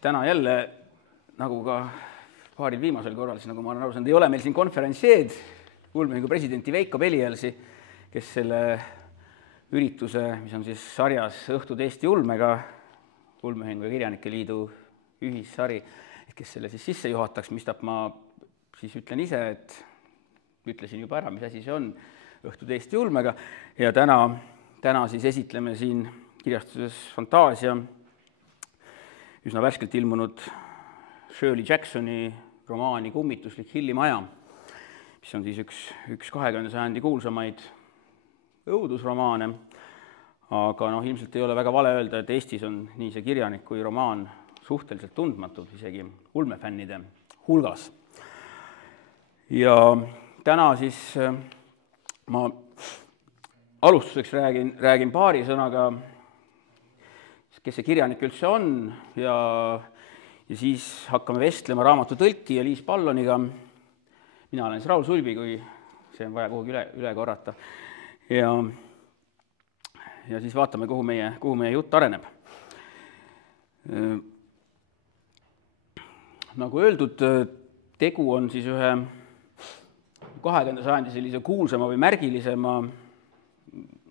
täna jälle, nagu ka paaril viimasel korral, siis nagu ma olen aru saanud, ei ole meil siin konverentsieed ulmeühingu presidenti Veiko Peliälsi, kes selle ürituse, mis on siis sarjas Õhtud Eesti ulmega, ulmeühingu ja Kirjanike Liidu ühissari, kes selle siis sisse juhataks, mistap ma siis ütlen ise, et ütlesin juba ära, mis asi see on Õhtud Eesti ulmega ja täna siis esitleme siin kirjastuses Fantaasia üsna värskelt ilmunud Shirley Jacksoni romaani Kummituslik Hillimaja, mis on siis üks 20. sajandi kuulsamaid õudusromaane, aga ilmselt ei ole väga vale öelda, et Eestis on nii see kirjanik kui romaan suhteliselt tundmatud isegi ulmefännide hulgas. Ja täna siis ma alustuseks räägin paari sõnaga, kes see kirjanik üldse on ja siis hakkame vestlema raamatu tõlki Liis Palloniga. Mina olen siis Raul Sulbi, kui see on vaja kuhugi üle korrata. Ja siis vaatame, kuhu meie jutt areneb. Nagu öeldud, tegu on siis ühe 20. sajandi sellise kuulsama või märgilisema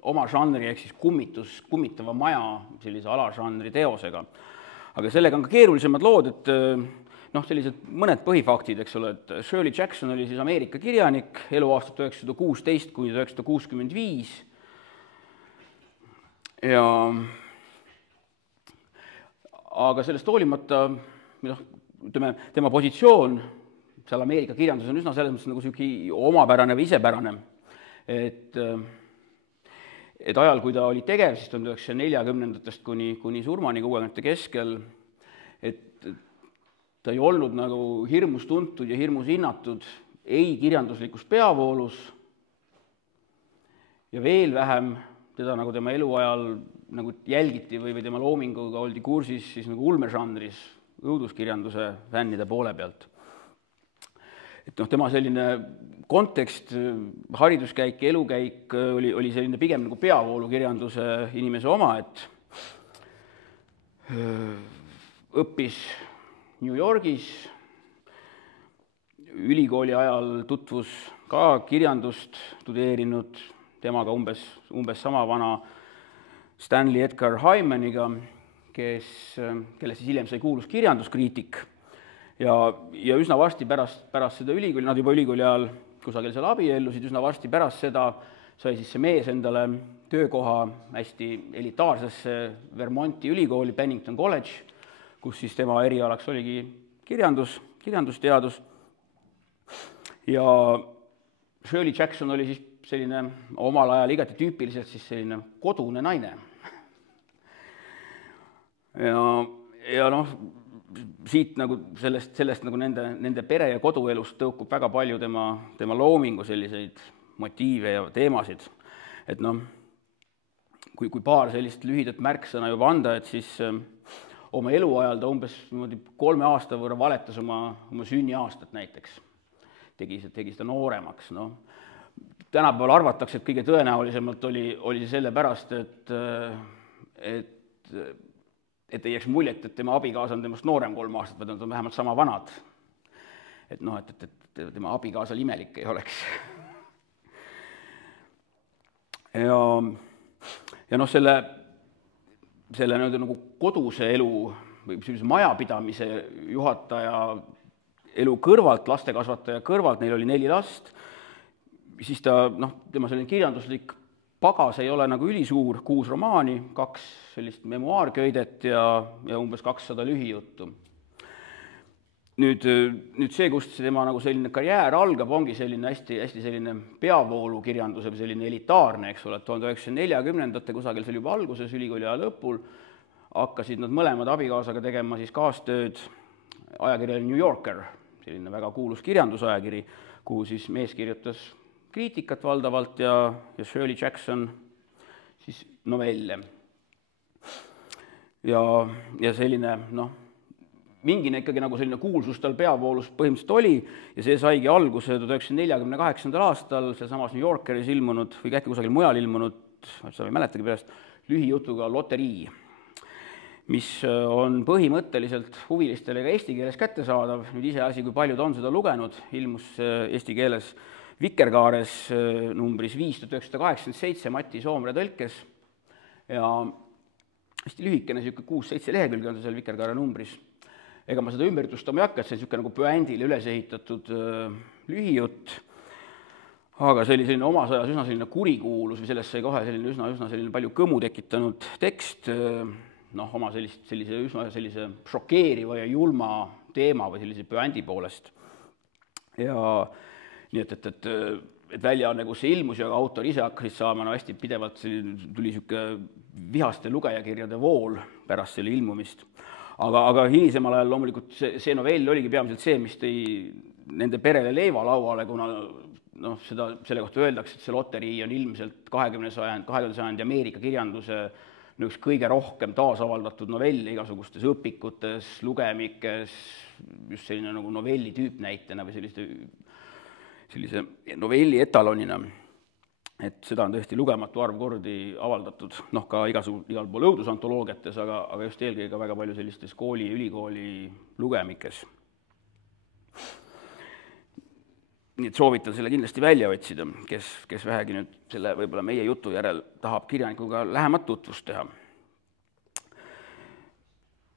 oma žanri ehk siis kummitava maja sellise alažanri teosega. Aga sellega on ka keerulisemad lood, et sellised mõned põhifaktid, eks ole, et Shirley Jackson oli siis Ameerika kirjanik, eluaastat 1916 kuni 1965 aga sellest hoolimata, tema positsioon seal Ameerika kirjanduses on üsna selles mõttes nagu selline omapärane või isepärane, et ajal, kui ta oli tegev, siis 1940-ndatest kuni surmani 60-ndate keskel, et ta ei olnud nagu hirmus tuntud ja hirmus hinnatud ei kirjanduslikus peavoolus ja veel vähem teda nagu tema eluajal nagu jälgiti või tema loominguga oldi kursis siis nagu ulmežanris õuduskirjanduse fännide poole pealt. Et tema selline kontekst, hariduskäik, elukäik oli selline pigem nagu peavoolukirjanduse inimese oma, et õppis New Yorgis, ülikooli ajal tutvus ka kirjandust studeerinud, temaga umbes sama vana Stanley Edgar Hymaniga, kellest siis hiljem sai kuulus kirjanduskriitik ja üsna varsti pärast seda ülikooli, nad juba ülikooli ajal kusagil seal abiellusid, üsna varsti pärast seda sai siis see mees endale töökoha hästi elitaarsesse Vermonti ülikooli, Bennington College, kus siis tema erialaks oligi kirjandusteadus. Ja Shirley Jackson oli siis selline omal ajal igati tüüpiliselt siis selline kodune naine. Ja siit nagu sellest nagu nende pere- ja koduelust tõukub väga palju tema loomingu selliseid motiive ja teemasid. Et kui paar sellist lühidat märksõna juba anda, et siis oma eluajal ta umbes 3 aasta võrra valetas oma sünniaastat näiteks. Tegi seda nooremaks. Tänapäeval arvatakse, et kõige tõenäolisemalt oli see selle pärast, et ei jääks muljet, et tema abikaasa on temast noorem 3 aastat, vaid nad on vähemalt sama vanad. Et tema abikaasal imelik ei oleks. Ja selle nagu koduse elu või majapidamise juhataja elu kõrvalt, lastekasvataja kõrvalt, neil oli 4 last, siis tema selline kirjanduslik pagas ei ole nagu ülisuur, 6 romaani, 2 sellist memuaarköidet ja umbes 200 lühijuttu. Nüüd see, kust tema nagu selline karjäär algab, ongi selline hästi selline peavoolukirjanduse või selline elitaarne, eks ole, 1940-ndate kusagil seal juba alguses, ülikooli aja lõpul, hakkasid nad mõlemad abikaasaga tegema siis kaastööd ajakirjal New Yorker, selline väga kuulus kirjandusajakiri, kuhu siis mees kirjutas kriitikat valdavalt ja Shirley Jackson siis novelle. Ja selline, mingine ikkagi nagu selline kuulsus tal peavoolus põhimõtteliselt oli ja see saigi alguse 1948. aastal sealsamas New Yorkeris ilmunud või äkki kusagil mujal ilmunud, ma ei mäletagi pärast, lühijutuga Loterii, mis on põhimõtteliselt huvilistele ka eesti keeles kättesaadav. Nüüd iseasi, kui paljud on seda lugenud, ilmus eesti keeles Vikerkaares numbris 5987 Mati Soomre tõlkes ja hästi lühikene, 6-7 lehekülge on seal Vikerkaare numbris. Ega ma seda ümber jutustama ei hakka, et see on nagu püändile üles ehitatud lühijutt, aga see oli selline omas ajas üsna selline kurikuulus või sellest sai kohe üsna selline palju kõmu tekitanud tekst, oma sellise šokeeriva ja julma teema või sellise püändi poolest. Ja nii et väljaanne, kus see ilmus ja autor ise hakkasid saama hästi pidevalt, tuli vihaste lugejakirjade vool pärast selle ilmumist. Aga hilisemal ajal loomulikult see novell oligi peamiselt see, mis tõi nende perele leiva lauale, kuna selle kohta öeldakse, et see Lotterii on ilmselt 20. sajandi Ameerika kirjanduse üks kõige rohkem taasavaldatud novelli igasugustes õpikutes, lugemikes, just selline nagu novelli tüüpnäitena või sellise novelli etalonina, et seda on tõesti lugematu arv kordi avaldatud, ka igal pool õudusantoloogiates, aga just eelkõige väga palju sellistes kooli ja ülikooli lugemikes. Nii et soovitan selle kindlasti välja otsida, kes vähegi nüüd selle võib-olla meie jutu järel tahab kirjanikuga lähemat tutvust teha.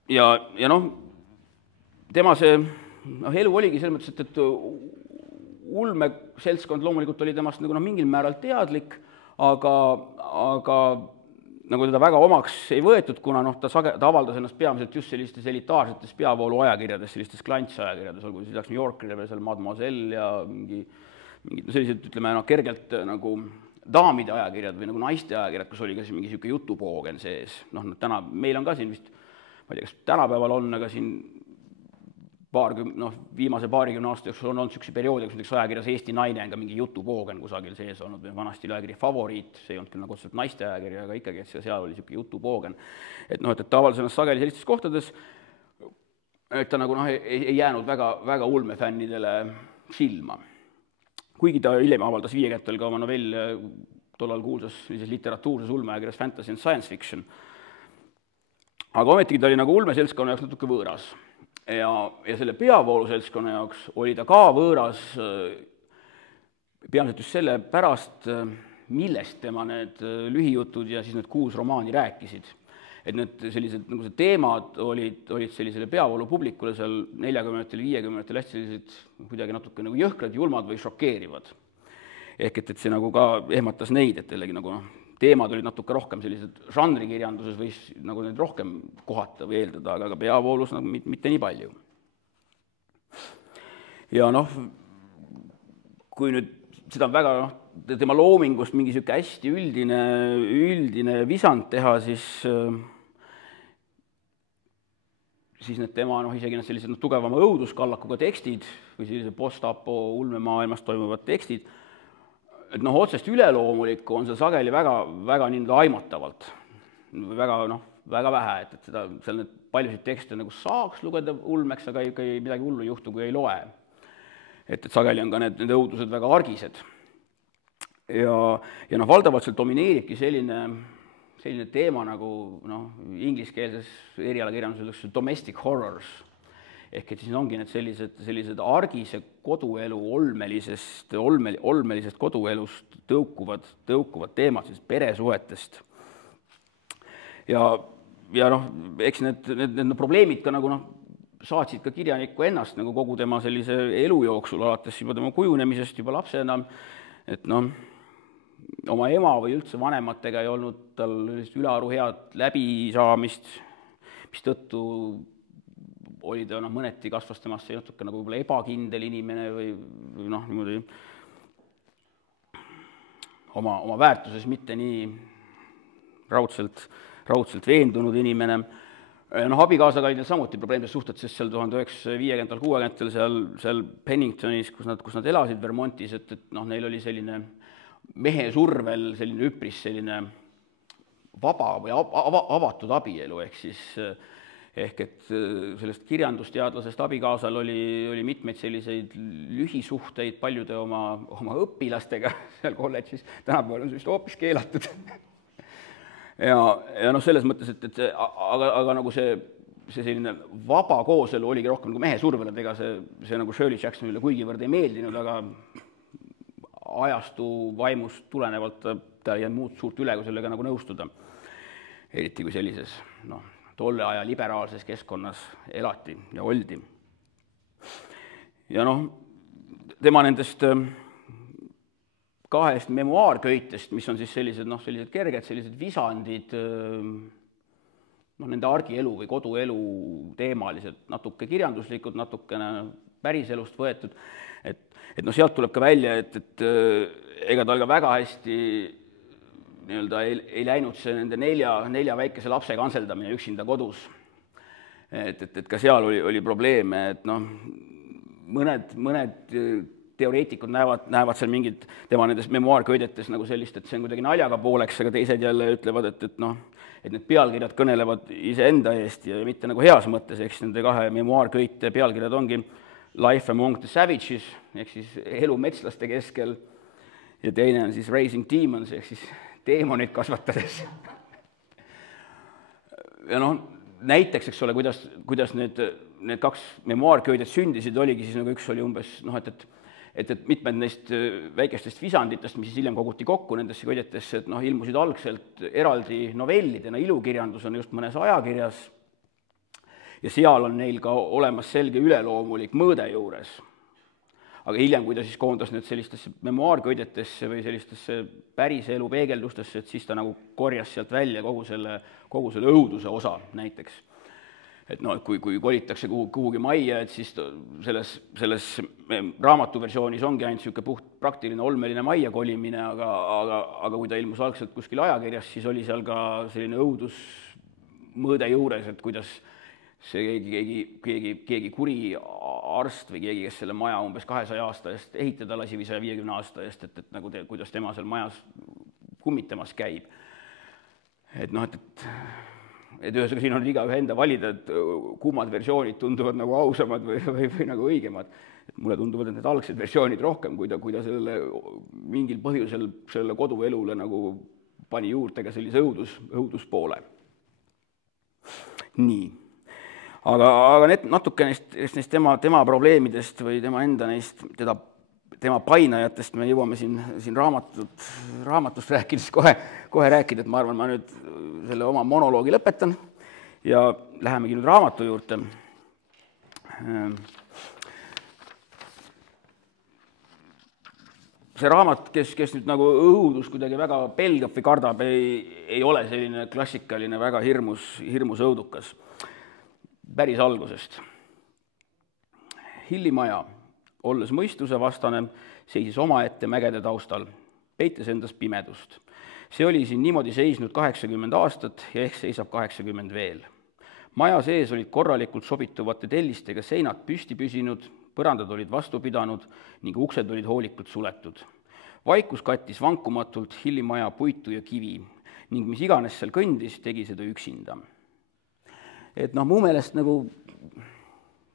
Ja tema see elu oligi selles mõttes, et ulmeseltskond loomulikult oli temast nagu mingil määral teadlik, aga nagu teda väga omaks ei võetud, kuna ta avaldas ennast peamiselt just sellistes elitaarsetes peavoolu ajakirjades, sellistes klantsajakirjades, olgu lisaks New Yorkile veel seal Mademoiselle ja mingid sellised, ütleme, kergelt nagu daamide ajakirjad või nagu naiste ajakirjad, kus oli ka mingi niisugune jutupoogen sees. Täna meil on ka siin vist, ma ei tea, kas tänapäeval on, aga siin viimase paarikümne aasta jooksul on olnud niisuguse perioodi, kus näiteks ajakirjas Eesti Naine on ka mingi jutupoogen kusagil sees olnud, või vanasti oli ajakiri Favoriit, see ei olnud küll nagu otseselt naiste ajakiri, aga ikkagi, et seal oli niisugune jutupoogen. Et ta avaldas ennast sageli sellistes kohtades, et ta nagu ei jäänud väga ulmefännidele silma. Kuigi ta hiljem avaldas viiekätel ka oma novell tollal kuulsas literatuurses ulmeajakirjas Fantasy and Science Fiction. Aga ometigi ta oli nagu ulmeseltskonna jaoks natuke võõras. Ja selle peavooluseltskonna jaoks oli ta ka võõras peamiselt just selle pärast, millest tema need lühijutud ja siis need 6 romaani rääkisid. Et need sellised nagu see teemad olid sellisele peavoolu publikule seal 40-tel, 50-tel hästi sellised kuidagi natuke nagu jõhkrad, julmad või šokeerivad. Ehk et see nagu ka ehmatas neid, et jällegi nagu teemad olid natuke rohkem sellised žanrikirjanduses võis nagu neid rohkem kohata või eeldada, aga peavoolus mitte nii palju. Ja kui nüüd seda on väga tema loomingust mingi niisugune hästi üldine visand teha, siis need tema isegi need sellised tugevama õuduskallakuga tekstid või sellise post-apo ulmemaailmas toimuvad tekstid, et otsest üleloomulikku on see sageli väga aimatavalt, väga vähe, et seal need paljusid tekste nagu saaks lugeda ulmeks, aga midagi hullu ei juhtu, kui ei loe. Et sageli on ka need õudused väga argised. Ja valdavalt seal domineeribki selline teema nagu ingliskeelses erialakirjanduses domestic horrors. Ehk et siis ongi need sellised argise koduelu olmelisest koduelust tõukuvad teemad, siis peresuhetest. Ja eks need probleemid ka nagu saatsid ka kirjanikku ennast nagu kogu tema sellise elu jooksul, alates juba tema kujunemisest juba lapsena, et oma ema või üldse vanematega ei olnud tal ülearu head läbisaamist, mis tõttu oli ta mõneti kasvas temast natuke nagu võib-olla ebakindel inimene või niimoodi oma väärtuses mitte nii raudselt veendunud inimene. Abikaasaga olid samuti probleemid suhted, sest seal 1950-60-ndatel seal Penningtonis, kus nad elasid Vermontis, et neil oli selline mehe survel selline üpris selline vaba või avatud abielu, ehk et sellest kirjandusteadlasest abikaasal oli mitmeid selliseid lühisuhteid paljude oma õpilastega seal kolledžis, tänapäeval on see vist hoopis keelatud. ja noh, selles mõttes, et aga nagu see selline vaba kooselu oligi rohkem nagu mehe survel, et ega see nagu Shirley Jacksonile kuigivõrd ei meeldinud, aga ajastu vaimust tulenevalt ta ei jäänud muud suurt üle, kui sellega nagu nõustuda. Eriti kui sellises, noh, tolle aja liberaalses keskkonnas elati ja oldi. Ja noh, tema nendest kahest memuaarköitest, mis on siis sellised, noh, sellised kerged, sellised visandid, noh, nende argielu või koduelu teemalised, natuke kirjanduslikud, natukene päriselust võetud, et noh, sealt tuleb ka välja, et ega tal ka väga hästi nii-öelda ei läinud see nende nelja väikese lapse kantseldamine üksinda kodus. Et ka seal oli probleeme, et noh, mõned teoreetikud näevad seal mingid tema nendes memuaarköidetes nagu sellist, et see on kuidagi naljaga pooleks, aga teised jälle ütlevad, et noh, et need pealkirjad kõnelevad iseenda eest ja mitte nagu heas mõttes, ehk siis nende kahe memuaarköite pealkirjad ongi Life Among the Savages, ehk siis elu metslaste keskel, ja teine on siis Raising Demons, ehk siis teemonid kasvatades. Ja noh, näiteks, eks ole, kuidas need kaks memuaarköidet sündisid, oligi siis nagu üks oli umbes, noh, et mitmed neist väikestest visanditest, mis siis hiljem koguti kokku nendesse köidetesse, et noh, ilmusid algselt eraldi novellidena, ilukirjandusena just mõnes ajakirjas, ja seal on neil ka olemas selge üleloomulik mõõde juures. Aga hiljem, kui ta siis koondas need sellistesse memuaarköidetesse või sellistesse päriselu peegeldustesse, et siis ta nagu korjas sealt välja kogu selle õuduse osa näiteks. Et noh, kui kolitakse kuhugi majja, et siis selles raamatuversioonis ongi ainult niisugune puht praktiline olmeline majja kolimine, aga kui ta ilmus algselt kuskil ajakirjas, siis oli seal ka selline õudusmõõde juures, et kuidas see keegi kuri arst või keegi, kes selle maja umbes 200 aasta eest ehitada lasi või 150 aasta eest, et nagu kuidas tema seal majas kummitamas käib. Et noh, et ühesõnaga siin on igaühe enda valida, et kummad versioonid tunduvad nagu ausamad või nagu õigemad. Et mulle tunduvad, et need algsed versioonid rohkem, kui ta sellele mingil põhjusel selle koduelule nagu pani juurde ka sellise õuduspoole. Nii. Aga natuke neist tema probleemidest või tema enda tema painajatest me jõuame siin raamatust rääkides kohe rääkida, et ma arvan, ma nüüd selle oma monoloogi lõpetan ja lähemegi nüüd raamatu juurde. See raamat, kes nüüd nagu õudus kuidagi väga pelgab või kardab, ei ole selline klassikaline väga hirmus õudukas. Päris algusest. Hilli maja, olles mõistuse vastane, seisis omaette mägede taustal, peites endas pimedust. See oli siin niimoodi seisnud 80 aastat ja ehk seisab 80 veel. Maja sees olid korralikult sobituvate tellistega seinad püsti püsinud, põrandad olid vastu pidanud ning uksed olid hoolikult suletud. Vaikus kattis vankumatult Hilli maja puitu ja kivi ning mis iganes seal kõndis, tegi seda üksinda. Et noh, mu meelest nagu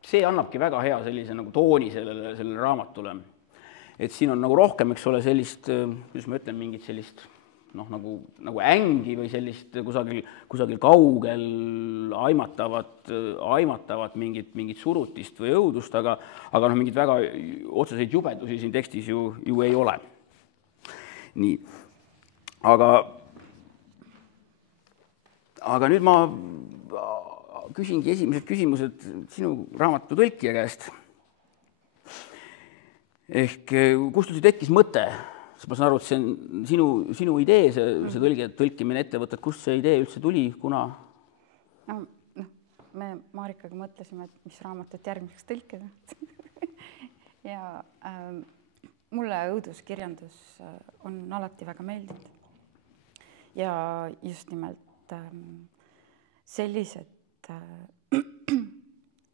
see annabki väga hea sellise nagu tooni sellele raamatule. Et siin on nagu rohkem, eks ole, sellist, kuidas ma ütlen, mingit sellist noh, nagu ängi või sellist kusagil kaugel aimatavat mingit surutist või õudust, aga noh, mingit väga otseseid jubedusi siin tekstis ju ei ole. Nii. Aga nüüd ma küsingi esimesed küsimused sinu raamatu tõlkija käest. Ehk kust sul tekkis mõte? Ma saan aru, et see on sinu idee, see tõlkimine ettevõtted, kust see idee üldse tuli, kuna? No, me Marikaga mõtlesime, et mis raamatut järgmiseks tõlkida. Ja mulle õuduskirjandus on alati väga meeldinud. Ja just nimelt sellised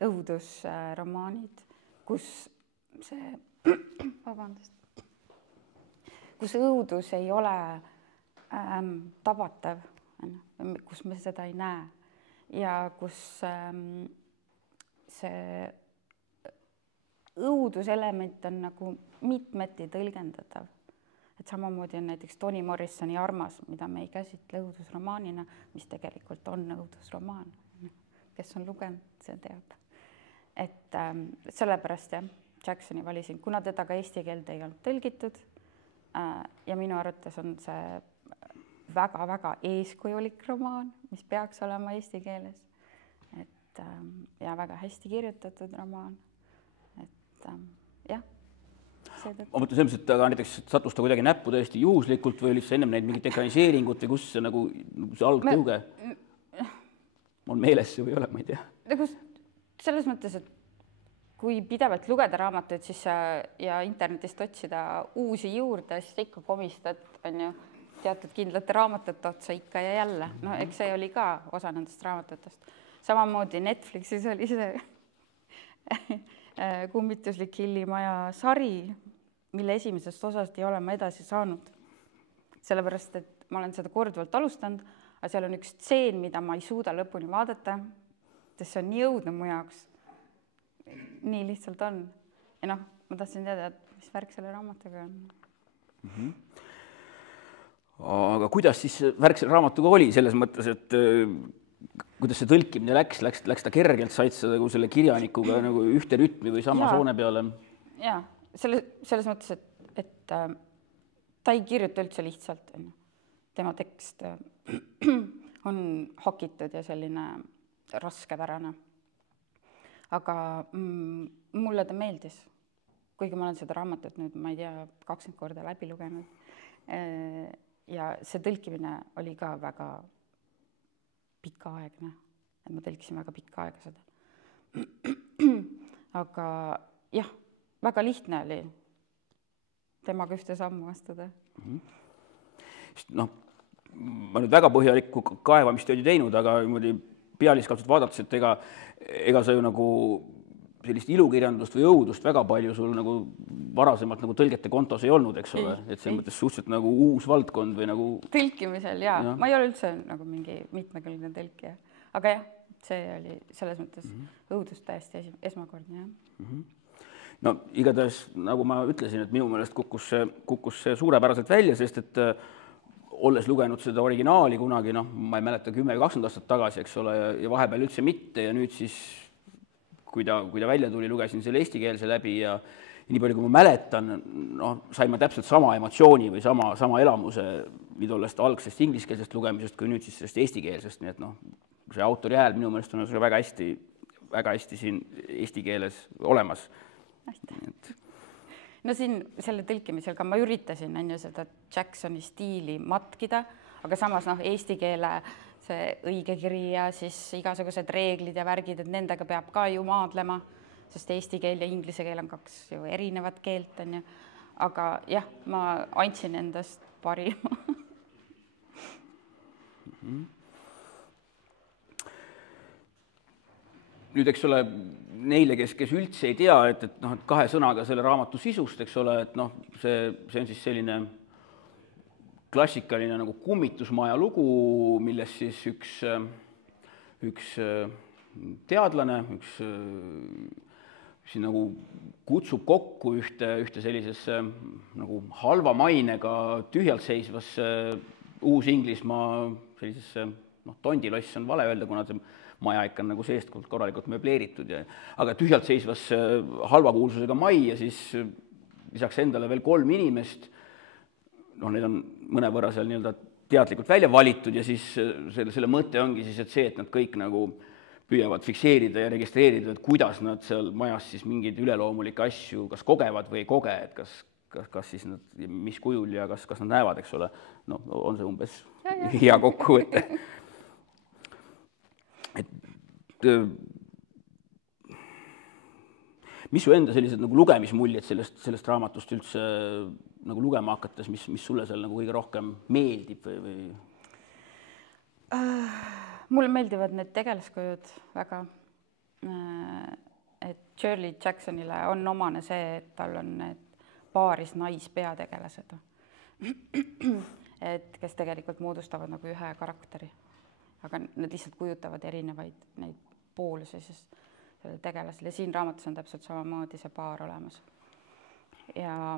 õudusromaanid, kus kus õudus ei ole tabatav, kus me seda ei näe ja kus see õuduselement on nagu mitmeti tõlgendatav. et samamoodi on näiteks Toni Morrisoni Armas, mida me ei käsitle õudusromaanina, mis tegelikult on õudusromaan. Kes on lugenud, see teab. Et sellepärast jah, Jacksoni valisin, kuna teda ka eesti keelde ei olnud tõlgitud ja minu arvates on see väga-väga eeskujulik romaan, mis peaks olema eesti keeles. Et ja väga hästi kirjutatud romaan. Et jah. Ma mõtlen selles, et aga näiteks sattus ta kuidagi näppu täiesti juhuslikult või oli see ennem neid mingit ekraniseeringut või kus see nagu see algtõuge on meeles või ei ole, ma ei tea. Nagu selles mõttes, et kui pidevalt lugeda raamatuid siis ja internetist otsida uusi juurde, siis ikka komistad on ju, teatud kindlate raamatute otsa ikka ja jälle. No eks see oli ka osa nendest raamatutest. Samamoodi Netflixis oli see Kummituslik Hillimaja sari, mille esimesest osast ei ole ma edasi saanud. Sellepärast, et ma olen seda korduvalt alustanud, aga seal on üks stseen, mida ma ei suuda lõpuni vaadata, sest see on nii õudne mu jaoks. Nii lihtsalt on. Ja noh, ma tahtsin teada, et mis värk selle raamatuga on. Aga kuidas siis värk selle raamatuga oli selles mõttes, et kuidas see tõlkimine läks ta kergelt, said sa nagu selle kirjanikuga nagu ühte rütmi või sama soone peale? Jaa, selles mõttes, et ta ei kirjuta üldse lihtsalt. Tema tekst on hakitud ja selline raskepärane. Aga mulle ta meeldis, kuigi ma olen seda raamatut nüüd, ma ei tea, 20 korda läbi lugenud. Ja see tõlkimine oli ka väga pikaaegne, et ma tõlkisin väga pikka aega seda. Aga jah, väga lihtne oli temaga ühte sammu astuda. Noh, ma nüüd väga põhjalikku kaevamist ei teinud, aga pealiskaudselt vaadates, et ega sa ju nagu sellist ilukirjandust või õudust väga palju sul nagu varasemalt nagu tõlgete kontos ei olnud, eks ole, et see mõttes suhteliselt nagu uus valdkond või nagu tõlkimisel, jaa. Ma ei ole üldse nagu mingi mitmekülgne tõlkija, aga jah, see oli selles mõttes õudust täiesti esmakordne, jah. No igatahes, nagu ma ütlesin, et minu meelest kukkus see suurepäraselt välja, sest et olles lugenud seda originaali kunagi, noh, ma ei mäleta 10 või 20 aastat tagasi, eks ole, ja vahepeal üldse mitte ja nüüd siis kui ta välja tuli, lugesin selle eestikeelse läbi ja nii palju, kui ma mäletan, noh, sain ma täpselt sama emotsiooni või sama elamuse nii tollest algsest ingliskeelsest lugemisest kui nüüd siis sellest eestikeelsest, nii et noh, see autori hääl minu meelest on väga hästi siin eesti keeles olemas. No siin selle tõlkimisel ka ma üritasin seda Jacksoni stiili matkida, aga samas eesti keele see õige kiri ja siis igasugused reeglid ja värgid, et nendega peab ka ju maadlema, sest eesti keel ja inglise keel on 2 ju erinevat keelt, on ju. Aga jah, ma andsin endast parima. Nüüd, eks ole, neile, kes üldse ei tea, et 2 sõnaga selle raamatu sisust, eks ole, et noh, see on siis selline klassikaline nagu kummitusmaja lugu, milles siis üks teadlane, siin nagu kutsub kokku ühte sellisesse nagu halva mainega tühjalt seisvasse Uus-Inglismaa sellisesse, tondiloss on vale öelda, kuna see maja ikka on nagu seest korralikult möbleeritud, aga tühjalt seisvasse halva kuulsusega majja, siis lisaks endale veel 3 inimest, need on mõnevõrra seal teadlikult välja valitud ja siis selle mõte ongi siis, et see, et nad kõik nagu püüavad fikseerida ja registreerida, et kuidas nad seal majas siis mingeid üleloomulikke asju kas kogevad või ei koge, et kas siis nad, mis kujul ja kas nad näevad, eks ole, on see umbes hea kokkuvõte. Mis su enda sellised nagu lugemismuljed sellest raamatust üldse nagu lugema hakates, mis sulle seal nagu kõige rohkem meeldib või? Mulle meeldivad need tegelaskujud väga. Et Shirley Jacksonile on omane see, et tal on need paaris naispeategelased, et kes tegelikult moodustavad nagu ühe karakteri, aga nad lihtsalt kujutavad erinevaid neid poolusi siis tegelasele. Siin raamatus on täpselt samamoodi see paar olemas. Ja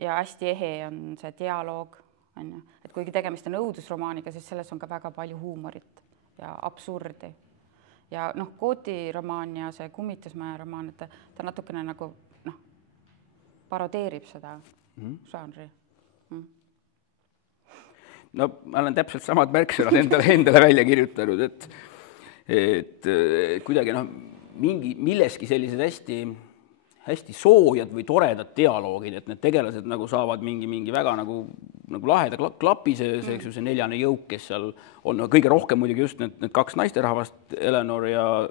ja hästi ehe on see dialoog, on ju. Et kuigi tegemist on õudusromaaniga, siis selles on ka väga palju huumorit ja absurdi. Ja noh, Gooti romaan ja see Kummitusmaja romaan, et ta natukene nagu parodeerib seda žanri. No ma olen täpselt samad märksõnad endale välja kirjutanud, et kuidagi milleski sellised hästi soojad või toredad dialoogid, et need tegelased nagu saavad mingi väga nagu laheda klapi, see neljane jõuk, kes seal on kõige rohkem muidugi just need kaks naisterahvast, Eleanor ja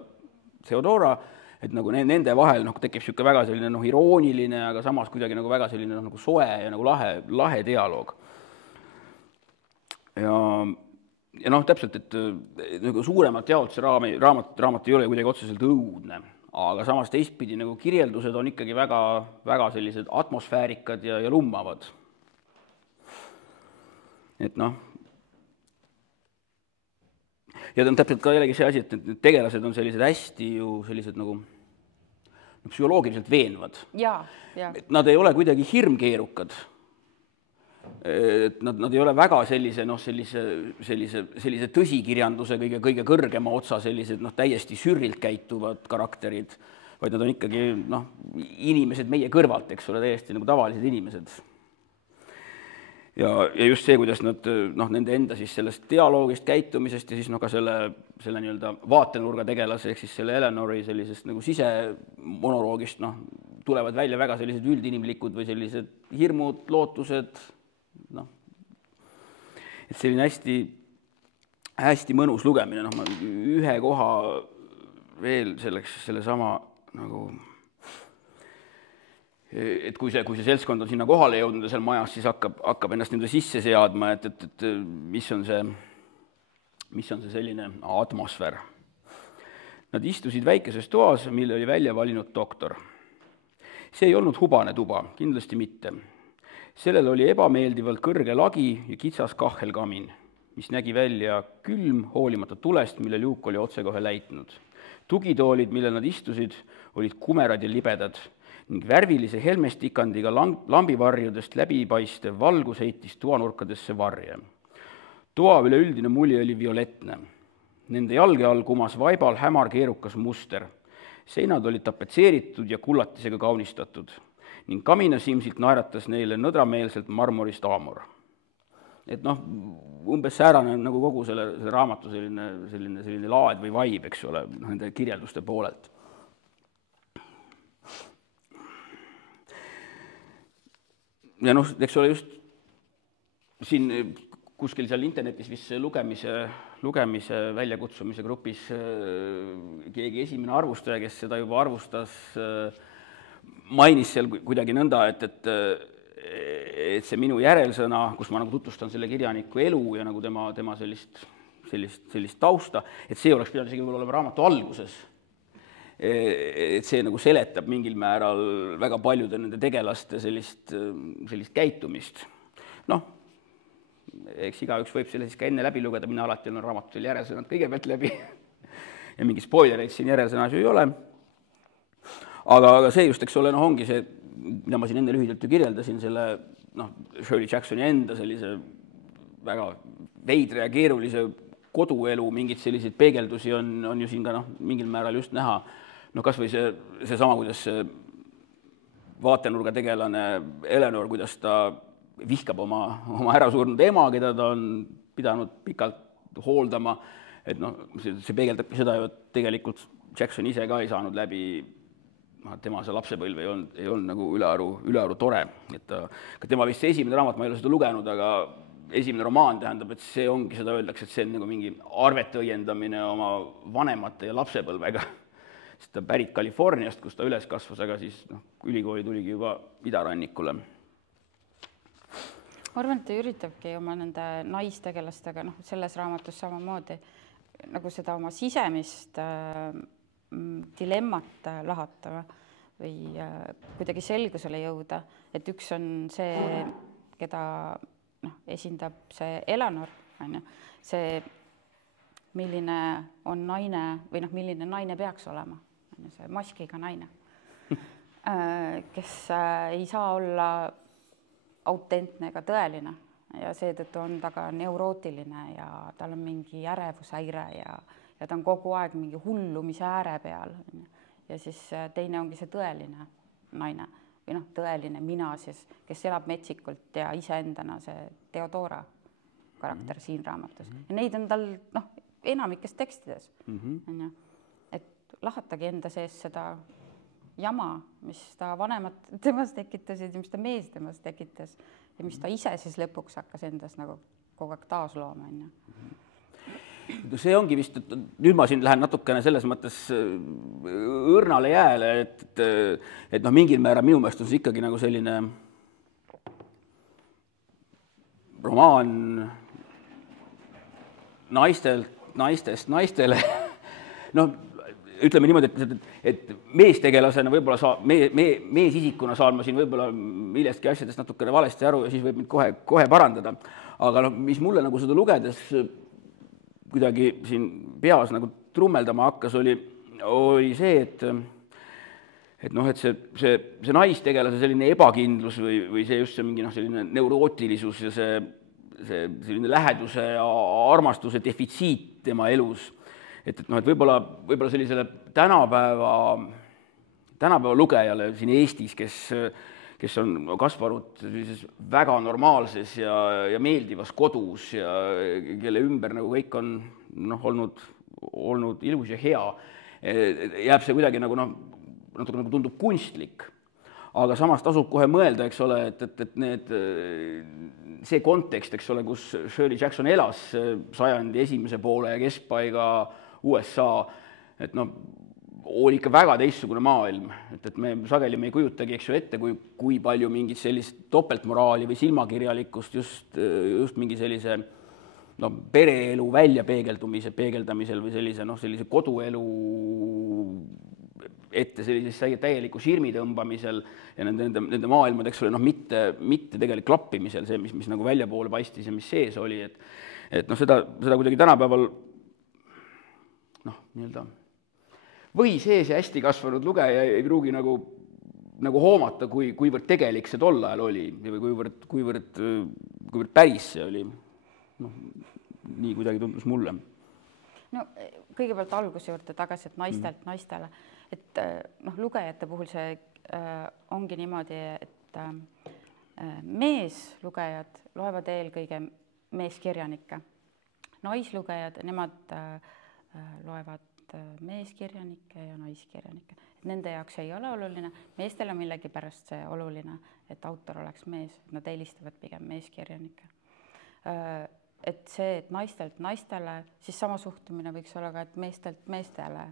Theodora, et nagu nende vahel tekib niisugune väga selline irooniline, aga samas kuidagi nagu väga selline nagu soe ja nagu lahe dialoog. Ja täpselt, et nagu suuremat jaolt see raamat ei ole kuidagi otseselt õudne, aga samas teistpidi nagu kirjeldused on ikkagi väga sellised atmosfäärikad ja lummavad. Et ja on täpselt ka jällegi see asi, et need tegelased on sellised hästi ju sellised nagu psühholoogiliselt veenvad. Ja. Et nad ei ole kuidagi hirmkeerukad. Et nad ei ole väga sellise tõsikirjanduse kõige kõrgema otsa sellised täiesti sürrilt käituvad karakterid, vaid nad on ikkagi inimesed meie kõrvalt, eks ole, täiesti nagu tavalised inimesed. Ja just see, kuidas nad nende enda siis sellest dialoogist, käitumisest ja siis ka selle nii-öelda vaatenurga tegelase, ehk siis selle Eleanori sellisest nagu sisemonoloogist tulevad välja väga sellised üldinimlikud või sellised hirmud, lootused, et selline hästi mõnus lugemine. Ma ühe koha veel sellesama nagu, et kui see seltskond on sinna kohale jõudnud ja seal majas, siis hakkab ennast nende sisse seadma, et mis on see selline atmosfäär. Nad istusid väikeses toas, mille oli välja valinud doktor. See ei olnud hubane tuba, kindlasti mitte. Sellel oli ebameeldivalt kõrge lagi ja kitsas kahhelkamin, mis nägi välja külm, hoolimata tulest, millel juuk oli otsekohe läitnud. Tugitoolid, millel nad istusid, olid kumerad ja libedad ning värvilise helmestikandiga lambivarjudest läbipaistev valgus heitis toanurkadesse varje. Toa üleüldine mulje oli violetne. Nende jalge all kumas vaibal hämar keerukas muster. Seinad olid tapetseeritud ja kullatisega kaunistatud ning kaminasimsilt naeratas neile nõdrameelselt marmorist aamur. Et umbes säärane nagu kogu selle raamatu selline laad või vaib, eks ole, nende kirjelduste poolelt. Ja eks ole just siin kuskil seal internetis vist lugemise väljakutsumise grupis keegi esimene arvustaja, kes seda juba arvustas, mainis seal kuidagi nõnda, et see minu järelsõna, kus ma nagu tutvustan selle kirjaniku elu ja nagu tema sellist tausta, et see oleks pidanud isegi olema raamatu alguses. Et see nagu seletab mingil määral väga paljude nende tegelaste sellist käitumist. Eks igaüks võib selle siis ka enne läbi lugeda, mina alati olen raamatul järelsõnad kõigepealt läbi ja mingi spoilereid siin järelsõnas ju ei ole. Aga see just, eks ole, ongi see, mida ma siin enne lühidalt ju kirjeldasin, selle Shirley Jacksoni enda sellise väga veidre ja keerulise koduelu, mingid selliseid peegeldusi on ju siin ka mingil määral just näha. Kas või see sama, kuidas see vaatenurga tegelane Eleanor, kuidas ta vihkab oma ärasurnud ema, keda ta on pidanud pikalt hooldama, et see peegeldabki seda ju, et tegelikult Jackson ise ka ei saanud läbi, tema see lapsepõlv ei olnud nagu ülearu tore, et ka tema vist see esimene raamat, ma ei ole seda lugenud, aga esimene romaan tähendab, et see ongi, seda öeldakse, et see on nagu mingi arvete õiendamine oma vanemate ja lapsepõlvega. Sest ta pärit Californiast, kus ta üles kasvas, aga siis ülikooli tuligi juba idarannikule. Ma arvan, et ta üritabki oma nende naistegelastega selles raamatus samamoodi nagu seda oma sisemist dilemmat lahata või kuidagi selgusele jõuda, et üks on see, keda esindab see Eleanor, see, milline on naine või milline naine peaks olema, see maskiga naine, kes ei saa olla autentne ega tõeline ja seetõttu on ta ka neurootiline ja tal on mingi ärevushäire ja ta on kogu aeg mingi hullumise ääre peal. Ja siis teine ongi see tõeline naine või noh, tõeline mina siis, kes elab metsikult ja iseendana see Theodora karakter siin raamatus. Ja neid on tal enamikes tekstides. Et lahatagi enda sees seda jama, mis ta vanemad temas tekitasid ja mis ta mees temas tekitas ja mis ta ise siis lõpuks hakkas endas nagu kogu aeg taaslooma. See ongi vist, et nüüd ma siin lähen natukene selles mõttes õrnale jääle, et mingil määral minu meelest on see ikkagi nagu selline romaan naistest naistele. Ütleme niimoodi, et meestegelasena võib-olla meesisikuna saan ma siin võib-olla millestki asjadest natukene valesti aru ja siis võib mind kohe parandada. Aga mis mulle nagu seda lugedes kuidagi siin peas nagu trummeldama hakkas, oli see, et see naistegelase selline ebakindlus või see just see mingi selline neurootilisus ja see selline läheduse ja armastuse defitsiit tema elus. Et võib-olla sellisele tänapäeva lugejale siin Eestis, kes on kasvanud väga normaalses ja meeldivas kodus ja kelle ümber nagu kõik on olnud ilus ja hea, jääb see kuidagi natuke tundub kunstlik. Aga samas tasub kohe mõelda, eks ole, et see kontekst, eks ole, kus Shirley Jackson elas sajandi esimese poole ja keskpaiga USA, et oli ikka väga teistsugune maailm, et me sageli me ei kujutagi, eks ju, ette, kui palju mingit sellist topeltmoraali või silmakirjalikkust just mingi sellise pereelu peegeldamisel või sellise koduelu ette sellises täieliku sirmi tõmbamisel ja nende maailmad, eks ole, mitte tegelikult klappimisel, see, mis nagu väljapoole paistis ja mis sees oli, et seda kuidagi tänapäeval või sees ja hästi kasvanud lugeja ei pruugi nagu hoomata, kuivõrd tegelik see tol ajal oli või kuivõrd päris see oli. Nii kuidagi tundus mulle. Kõigepealt alguse juurde tagasi, et naistelt naistele, et lugejate puhul see ongi niimoodi, et meeslugejad loevad eelkõige meeskirjanikke. Naislugejad, nemad loevad meeskirjanikke ja naiskirjanikke. Nende jaoks ei ole oluline, meestele millegipärast see oluline, et autor oleks mees, nad eelistavad pigem meeskirjanikke. Et see, et naistelt naistele, siis sama suhtumine võiks olla ka, et meestelt meestele.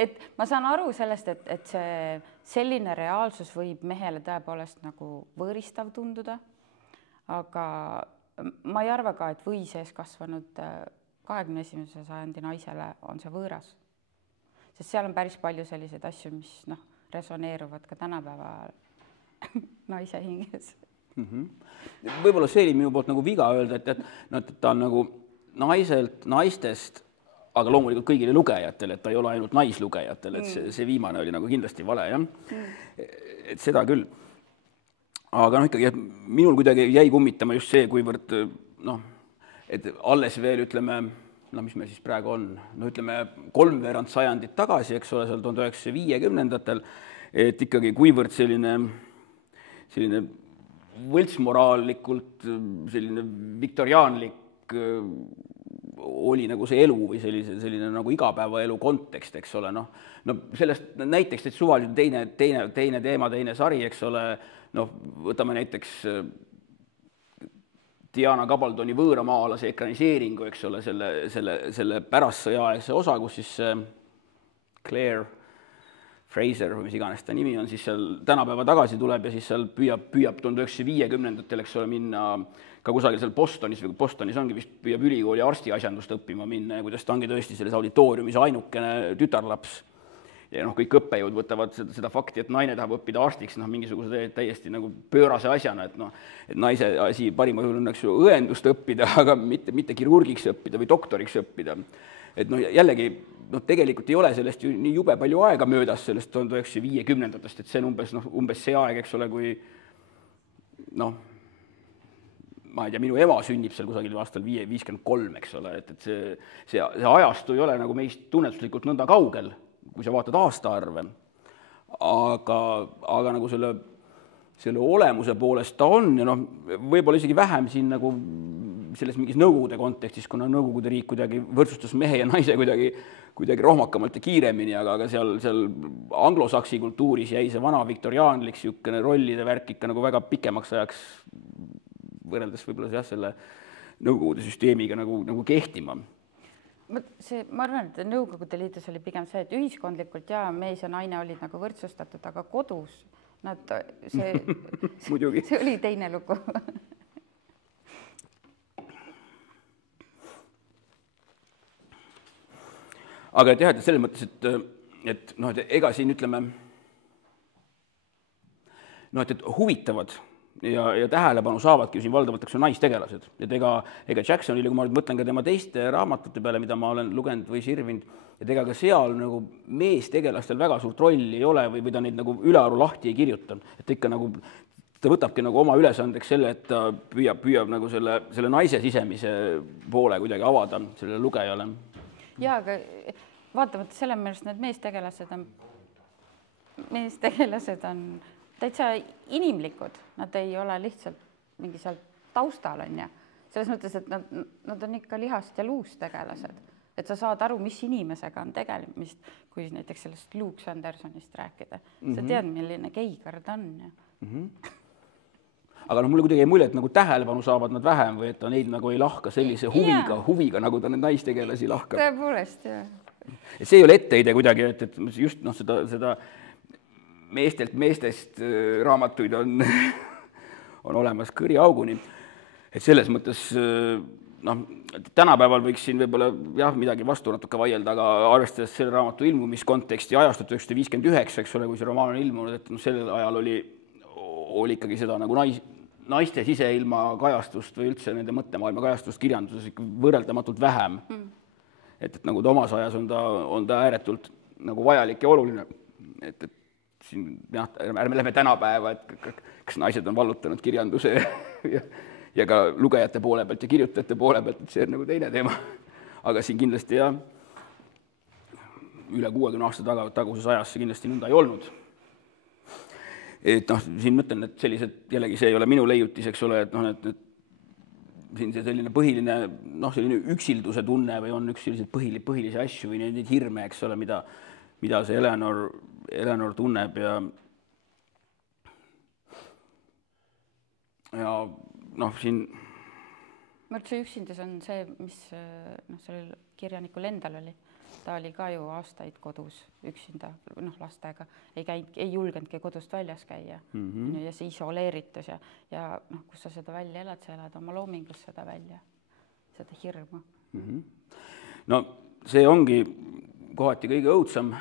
Et ma saan aru sellest, et see selline reaalsus võib mehele tõepoolest nagu võõristav tunduda, aga ma ei arva ka, et või sees kasvanud 21. sajandi naisele on see võõras. Sest seal on päris palju selliseid asju, mis resoneeruvad ka tänapäeva naise hinges. Võib-olla see oli minu poolt nagu viga öelda, et ta on nagu naiselt naistest, aga loomulikult kõigile lugejatele, et ta ei ole ainult naislugejatele, et see viimane oli nagu kindlasti vale, jah. Et seda küll. Aga ikkagi, et minul kuidagi jäi kummitama just see, kuivõrd et alles veel, ütleme, mis me siis praegu on, ütleme 3 sajandit tagasi, eks ole, seal 1950-ndatel, et ikkagi kuivõrd selline võltsmoraallikult, selline viktoriaanlik oli nagu see elu või selline nagu igapäevaelu kontekst, eks ole, sellest näiteks, et suvaliselt teine teema, teine sari, eks ole, võtame näiteks Diana Gabaldoni Võõramaalase ekraniseeringu, eks ole, selle pärast-sõjaaegse osa, kus siis Claire Fraser, või mis iganes ta nimi on, siis seal tänapäeva tagasi tuleb ja siis seal püüab 1950-ndatel, eks ole, minna ka kusagil seal Bostonis ongi vist püüab ülikooli arstiasjandust õppima minna ja kuidas ta ongi tõesti selles auditooriumis ainukene tütarlaps. Ja kõik õppejõud võtavad seda fakti, et naine tahab õppida arstiks mingisuguse täiesti nagu pöörase asjana, et naise asi parima juhul on õendust õppida, aga mitte kirurgiks õppida või doktoriks õppida. Et jällegi, tegelikult ei ole sellest ju nii jube palju aega möödas sellest 1950-ndatest, et see on umbes see aeg, eks ole, kui noh, ma ei tea, minu ema sünnib seal kusagil aastal 53, eks ole, et see ajastu ei ole nagu meist tunnetuslikult nõnda kaugel, kui sa vaatad aastaarve, aga nagu selle olemuse poolest ta on ja noh, võib-olla isegi vähem siin nagu selles mingis Nõukogude kontekstis, kuna Nõukogude riik kuidagi võrdsustas mehe ja naise kuidagi rohmakamalt ja kiiremini, aga seal anglosaksi kultuuris jäi see vana viktoriaanlik niisugune rollide värk ikka nagu väga pikemaks ajaks võrreldes võib-olla selle Nõukogude süsteemiga nagu kehtima. Ma arvan, et Nõukogude Liidus oli pigem see, et ühiskondlikult ja mees ja naine olid nagu võrdsustatud, aga kodus see oli teine lugu. Aga et jah, et selles mõttes, et noh, et ega siin ütleme, noh, et huvitavad ja tähelepanu saavadki siin valdavalt naistegelased. Et ega Jacksonile, kui ma nüüd mõtlen ka tema teiste raamatute peale, mida ma olen lugenud või sirvinud, et ega ka seal nagu meestegelastel väga suurt rolli ei ole või ta neid nagu ülearu lahti ei kirjuta. Et ikka nagu ta võtabki nagu oma ülesandeks selle, et ta püüab nagu selle naise sisemise poole kuidagi avada sellele lugejale. Jaa, aga vaatamata selle meelest need meestegelased on täitsa inimlikud, nad ei ole lihtsalt mingi seal taustal, on ja. Selles mõttes, et nad on ikka lihast ja luust tegelased. Et sa saad aru, mis inimesega on tegelemist, kui näiteks sellest Luke Sandersonist rääkida. Sa tead, milline keigar ta on. Ja. Aga mulle kuidagi ei mulje, et nagu tähelepanu saavad nad vähem või et ta neid nagu ei lahka sellise huviga, nagu ta need naistegelasi lahkab. Tõepoolest, jah. Et see ei ole etteide kuidagi, et just noh, seda meestest raamatuid on olemas kõriauguni. Et selles mõttes, noh, tänapäeval võiks siin võib-olla jah, midagi vastu natuke vaielda, aga arvestades selle raamatu ilmumiskonteksti ajastut 1959, eks ole, kui see romaan on ilmunud, et sellel ajal oli ikkagi seda nagu naiste siseilma kajastust või üldse nende mõttemaailma kajastust kirjanduses ikka võrreldamatult vähem. Et nagu ta omas ajas on ta ääretult nagu vajalik ja oluline. Et siin, jah, ärme lähme tänapäeva, et kas naised on vallutanud kirjanduse ja ka lugejate poole pealt ja kirjutajate poole pealt, et see on nagu teine teema. Aga siin kindlasti jah, üle 60 aasta taguses ajas see kindlasti nõnda ei olnud. Et noh, siin mõtlen, et sellised, jällegi see ei ole minu leiutis, eks ole, et noh, et siin see selline põhiline, noh, selline üksilduse tunne või on üks selliseid põhilisi asju või neid hirme, eks ole, mida see Eleanor tunneb ja noh, siin see üksindus on see, mis sellel kirjanikul endal oli. Ta oli ka ju aastaid kodus üksinda, lastega, ei julgenudki kodust väljas käia ja see isoleeritus ja kus sa seda välja elad, sa elad oma loomingus seda välja, seda hirmu. No see ongi kohati kõige õudsam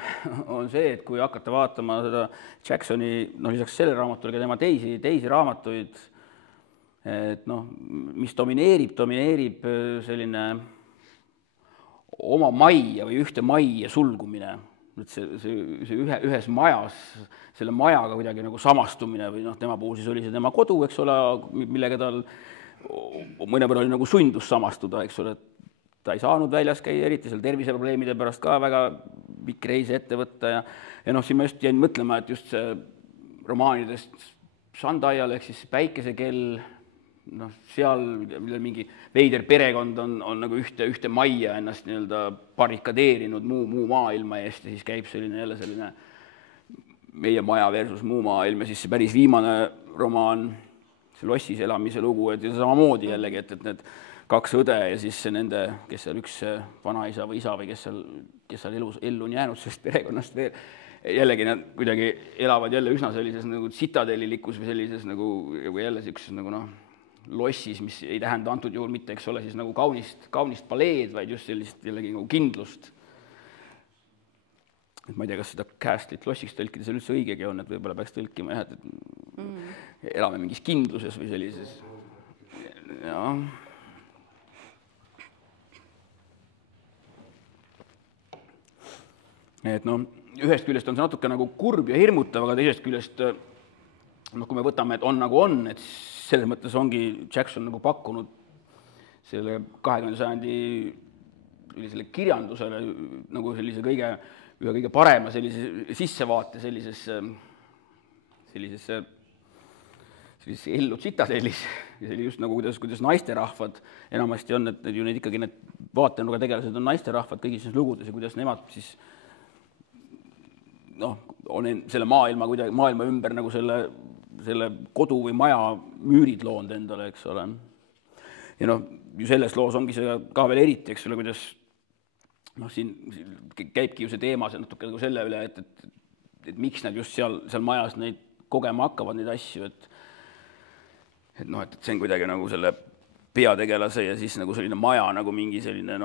on see, et kui hakata vaatama seda Jacksoni, lisaks selle raamatule ka tema teisi raamatuid, et mis domineerib selline oma majja või ühte majja sulgumine, et see ühes majas, selle majaga kuidagi nagu samastumine või tema puhul siis oli see tema kodu, eks ole, millega tal mõnevõrra oli nagu sundus samastuda, eks ole, et ta ei saanud väljas käia, eriti seal terviseprobleemide pärast ka väga pikk reise ette võtta ja siin ma just jäin mõtlema, et just see romaanidest Sandaial ehk siis Päikesekell, seal mingi veider perekond on nagu ühte majja ennast nii-öelda barrikadeerinud muu maailma eest ja siis käib selline meie maja versus muu maailm ja siis see päris viimane romaan, see Lossis elamise lugu, et samamoodi jällegi, et need kaks õde ja siis nende, kes seal üks vanaisa või isa või kes seal ellu on jäänud sellest perekonnast veel, jällegi nad kuidagi elavad jälle üsna sellises nagu sitadellilikus või sellises nagu jälle sellises nagu lossis, mis ei tähenda antud juhul mitte, eks ole, siis nagu kaunist paleed, vaid just sellist jällegi nagu kindlust. Et ma ei tea, kas seda castlit lossiks tõlkides üldse õigegi on, et võib-olla peaks tõlkima jah, et elame mingis kindluses või sellises. Jah. Et ühest küljest on see natuke nagu kurb ja hirmutav, aga teisest küljest, kui me võtame, et on nagu on, et selles mõttes ongi Jackson nagu pakkunud selle 20. sajandi sellisele kirjandusele nagu sellise ühe kõige parema sellise sissevaate sellisesse ellu tsitadellis. Ja see oli just nagu, kuidas naisterahvad enamasti on, et ju need ikkagi need vaatenurga tegelased on naisterahvad kõigis lugudes ja kuidas nemad siis on selle maailma ümber nagu selle kodu või maja müürid loonud endale, eks ole. Ja ju selles loos ongi see ka veel eriti, eks ole, kuidas siin käibki ju see teema natuke nagu selle üle, et miks nad just seal majas neid kogema hakkavad, neid asju, et see on kuidagi nagu selle peategelase ja siis nagu selline maja nagu mingi selline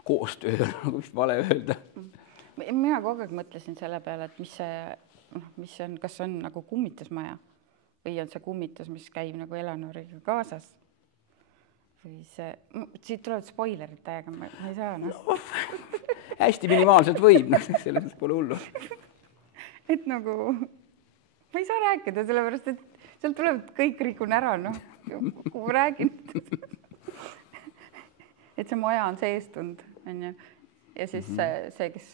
koostöö, nagu vist vale öelda. Mina kogu aeg mõtlesin selle peale, et mis on, kas on nagu kummitusmaja või on see kummitus, mis käib nagu Eleonoriga kaasas. Või see, siit tulevad spoilerid täiega, ma ei saa. Hästi minimaalselt võib, selles pole hullu. Et nagu, ma ei saa rääkida, sellepärast, et seal tulevad kõik rikun ära, kuhu räägin. Et see maja on seestunud, on ju. Ja siis see, kes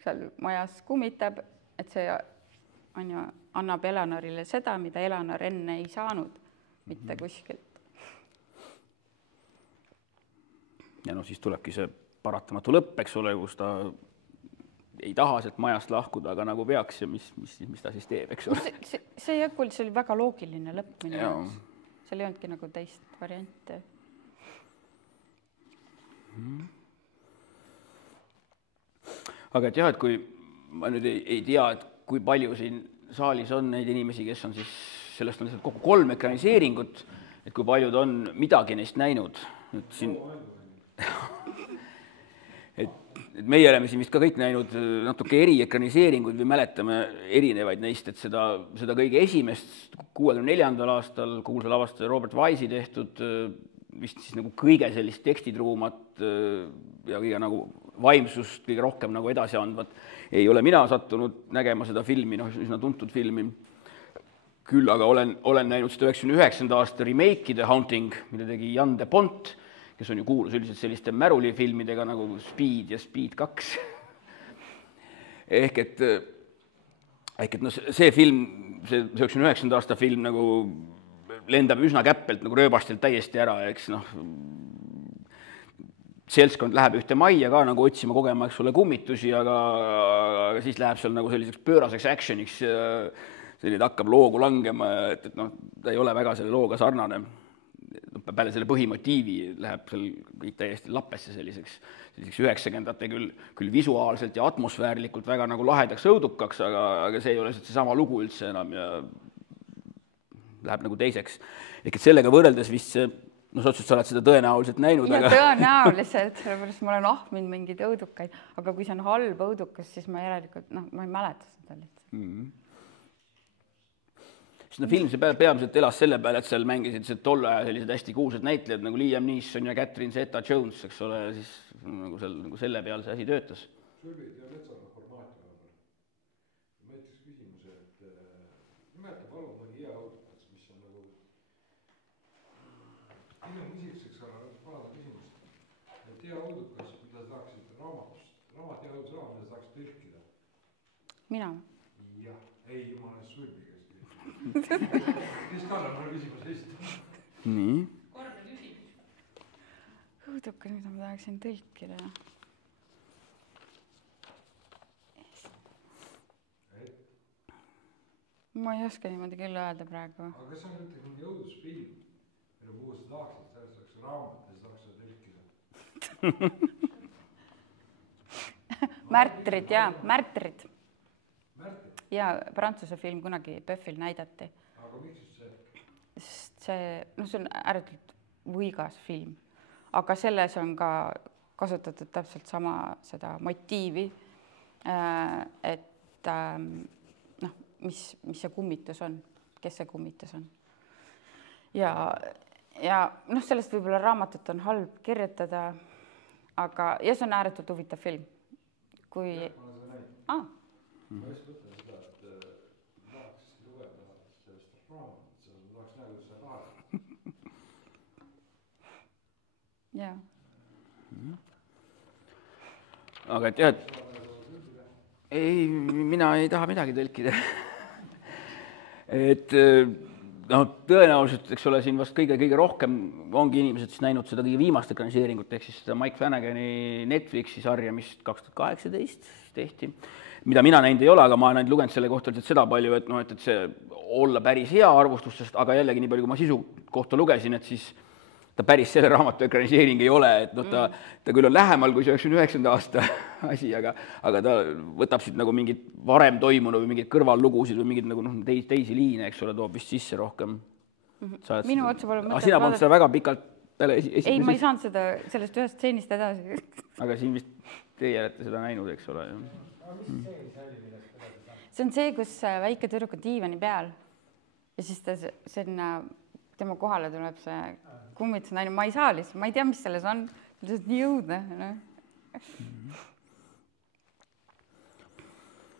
seal majas kummitab, et see on ju, annab Eleonorile seda, mida Eleonor enne ei saanud mitte kuskilt. Ja siis tulebki see paratamatu lõpp, eks ole, kus ta ei taha sealt majast lahkuda, aga nagu peaks ja mis ta siis teeb, eks ole. See oli väga loogiline lõpp minu jaoks. Seal ei olnudki nagu teist varianti. Aga et jah, et kui ma nüüd ei tea, et kui palju siin saalis on neid inimesi, kes on siis, sellest on kokku 3 ekraniseeringut, et kui paljud on midagi neist näinud. Et meie oleme siin vist ka kõik näinud natuke eriekraniseeringuid või mäletame erinevaid neist, et seda kõige esimest 64. aastal kuulsa lavastaja Robert Wise'i tehtud vist siis nagu kõige sellist tekstiturumat ja kõige nagu vaimsust kõige rohkem nagu edasi andvat. Ei ole mina sattunud nägema seda filmi, üsna tuntud filmi. Küll aga olen näinud seda 99. aasta remake'i The Haunting, mille tegi Jan de Bont, kes on ju kuulus üldiselt selliste märulifilmidega nagu Speed ja Speed 2. Ehk et see film, see 99. aasta film nagu lendab üsna käppelt nagu rööbastelt täiesti ära, eks seltskond läheb ühte majja ka nagu otsima kogema, eks ole, kummitusi, aga siis läheb seal nagu selliseks pööraseks actioniks, selline hakkab loogu langema, et ta ei ole väga selle looga sarnane. Peale selle põhimotiivi läheb seal kõik täiesti lappesse selliseks 90-ndate küll visuaalselt ja atmosfäärlikult väga nagu lahedaks õudukaks, aga see ei ole see sama lugu üldse enam ja läheb nagu teiseks. Ehk et sellega võrreldes vist see, sa otsusid, sa oled seda tõenäoliselt näinud. Ja tõenäoliselt, sellepärast ma olen ahminud mingeid õudukaid, aga kui see on halb õudukas, siis ma järelikult, ma ei mäleta seda lihtsalt. Siis film see peamiselt elas selle peale, et seal mängisid tolle aja sellised hästi kuulsad näitlejad nagu Liam Neeson ja Catherine Zeta-Jones, eks ole, ja siis nagu selle peal see asi töötas. Sul oli Metsaga formaati vahepeal. Ma ütleks küsimuse, et nimeta palun mõni hea õudukas, mis on nagu minu isiksuseks panada küsimust. Et hea õudukas, mida saaksid raamat hea õudusraamat, mida saaks tõlkida? Mina? Jah, ei, ma olen Sulbi. Kes kannab mulle küsimus esitada? Nii. Korda küsimus. Õudukas, mida ma tahaksin tõlkida. Ma ei oska niimoodi küll öelda praegu. Aga kas on üldse mingi õudusfilm, mille puhul sa tahaksid, selles saaks raamat ja saaks seda tõlkida? Märtrid, jaa, Märtrid. Ja Prantsuse film kunagi Pöffil näidati. Aga miks see? See on ääretult võigas film, aga selles on ka kasutatud täpselt sama seda motiivi, et mis see kummitus on, kes see kummitus on. Ja sellest võib-olla raamatut on halb kirjutada, aga ja see on ääretult huvitav film. Kui... Ma just mõtlen seda, et tahaks lugeda sellest raamatut, seal on Jaa. Aga et jah, ei, mina ei taha midagi tõlkida. Et noh, tõenäoliselt, eks ole, siin vast kõige rohkem ongi inimesed siis näinud seda kõige viimast ekraniseeringut, ehk siis seda Mike Flanagani Netflixi sarja, mis 2018 tehti, mida mina näinud ei ole, aga ma olen ainult lugenud selle kohta seda palju, et noh, et see olla päris hea arvustustest, aga jällegi nii palju, kui ma sisu kohta lugesin, et siis ta päris selle raamatu ekraniseering ei ole, et noh, ta küll on lähemal kui see 99. aasta asi, aga ta võtab siit nagu mingit varem toimunu või mingeid kõrvallugusid või mingeid nagu teisi liine, eks ole, toob vist sisse rohkem. Minu otsa pole mõtet sina polnud seda väga pikalt ei, ma ei saanud seda sellest ühest stseenist edasi. Aga siin vist teie olete seda näinud, eks ole. See on see, kus väike tüdruk on diivani peal ja siis ta tema kohale tuleb see kummitus naine, ma ei saa lihtsalt, ma ei tea, mis selles on, lihtsalt nii õudne. See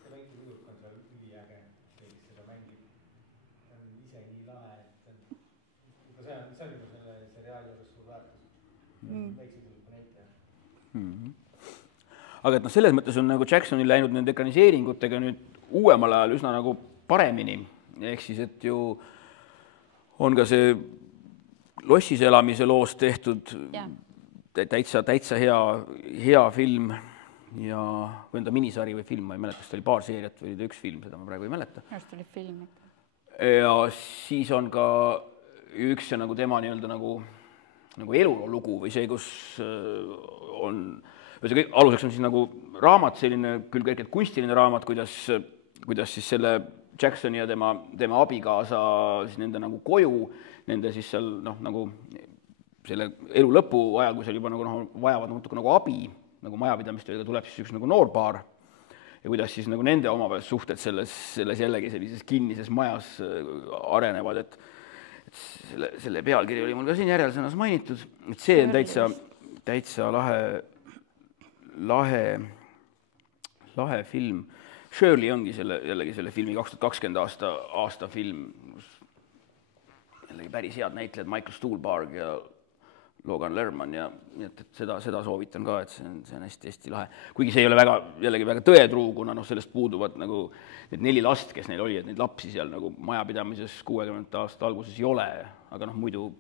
väike tüdruk on seal üliäge, kes seda mängib. Ta on ise nii lahe, et see on juba selle seriaali juures suur väärtus. Väikse tüdruk on näitaja. Aga et noh, selles mõttes on nagu Jacksonil läinud nende ekraniseeringutega nüüd uuemal ajal üsna nagu paremini. Ehk siis, et ju on ka see Lossis elamise loost tehtud täitsa hea film ja või enda minisari või film, ma ei mäleta, sest oli paar seeriat või üks film, seda ma praegu ei mäleta. Just oli film. Ja siis on ka üks nagu tema nii-öelda nagu elulugu või see, kus on, aluseks on siis nagu raamat, selline küll kõigelt kunstiline raamat, kuidas siis selle Jacksoni ja tema abikaasa siis nende nagu koju, nende siis seal nagu selle elu lõpu ajal, kui seal juba nagu vajavad natuke nagu abi, nagu majapidamistega tuleb siis üks nagu noorpaar ja kuidas siis nagu nende omavahel suhted selles jällegi sellises kinnises majas arenevad, et selle pealkiri oli mul ka siin järelsõnas mainitud, et see on täitsa lahe film. Shirley ongi jällegi selle filmi 2020 aasta film, jällegi päris head näitlejad, Michael Stuhlbarg ja Logan Lerman ja et seda soovitan ka, et see on hästi lahe. Kuigi see ei ole jällegi väga tõetruu, kuna sellest puuduvad nagu need 4 last, kes neil oli, et neid lapsi seal nagu majapidamises 60. aasta alguses ei ole, aga muidu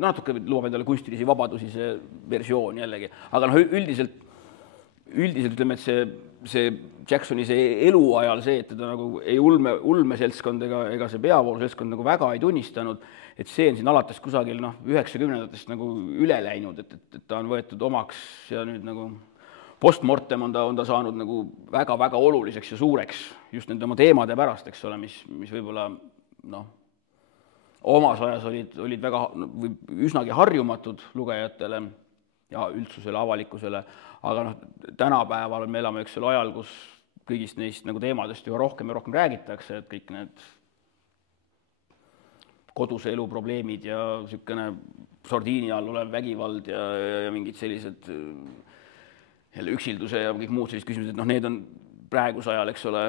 natuke lubab endale kunstilisi vabadusi see versioon jällegi, aga üldiselt ütleme, et see Jacksoni see eluajal see, et teda nagu ei ulme seltskond ega see peavoolu seltskond nagu väga ei tunnistanud, et see on siin alates kusagil 90-ndatest nagu üle läinud, et ta on võetud omaks ja nüüd nagu postmortem on ta saanud nagu väga-väga oluliseks ja suureks just nende oma teemade pärast, eks ole, mis võib-olla omas ajas olid väga üsnagi harjumatud lugejatele ja üldsusele, avalikkusele, aga tänapäeval me elame üks ajal, kus kõigist neist nagu teemadest juba rohkem ja rohkem räägitakse, et kõik need koduse elu probleemid ja niisugune sordiini all olev vägivald ja mingid sellised jälle üksilduse ja kõik muud sellised küsimused, et need on praeguse ajal, eks ole,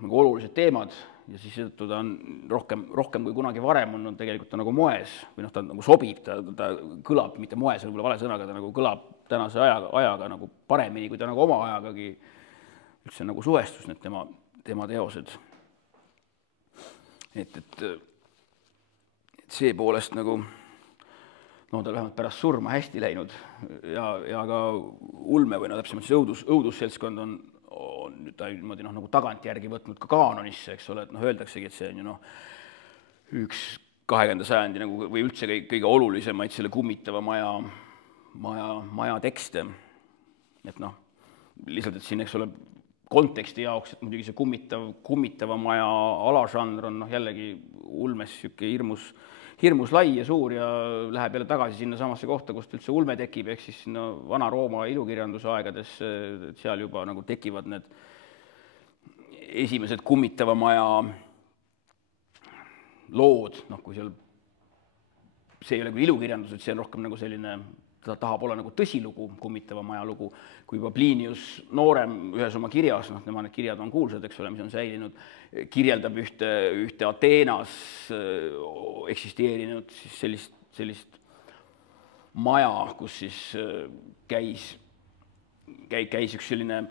nagu olulised teemad ja siis ta on rohkem kui kunagi varem on tegelikult ta nagu moes või ta nagu sobib, ta kõlab, mitte moes, võib-olla vale sõnaga, ta nagu kõlab tänase ajaga nagu paremini, kui ta nagu oma ajagagi üldse nagu suhestus need tema teosed. Et see poolest nagu ta vähemalt pärast surma hästi läinud ja ka ulme või täpsemalt see õudusseltskond on nüüd ta niimoodi nagu tagantjärgi võtnud ka kaanonisse, eks ole, et öeldaksegi, et see on ju üks 20. sajandi nagu või üldse kõige olulisemaid selle kummitava maja tekste. Et lihtsalt, et siin, eks ole, konteksti jaoks, et muidugi see kummitava maja alažanr on jällegi ulmes hirmus lai ja suur ja läheb jälle tagasi sinna samasse kohta, kust üldse ulme tekib, ehk siis sinna Vana-Rooma ilukirjanduse aegades seal juba nagu tekivad need esimesed kummitava maja lood, kui seal see ei ole küll ilukirjandus, et see on rohkem nagu selline, ta tahab olla nagu tõsilugu, kummitava maja lugu, kui juba Plinius noorem ühes oma kirjas, tema need kirjad on kuulsad, eks ole, mis on säilinud, kirjeldab ühte Ateenas eksisteerinud siis sellist maja, kus siis käis üks selline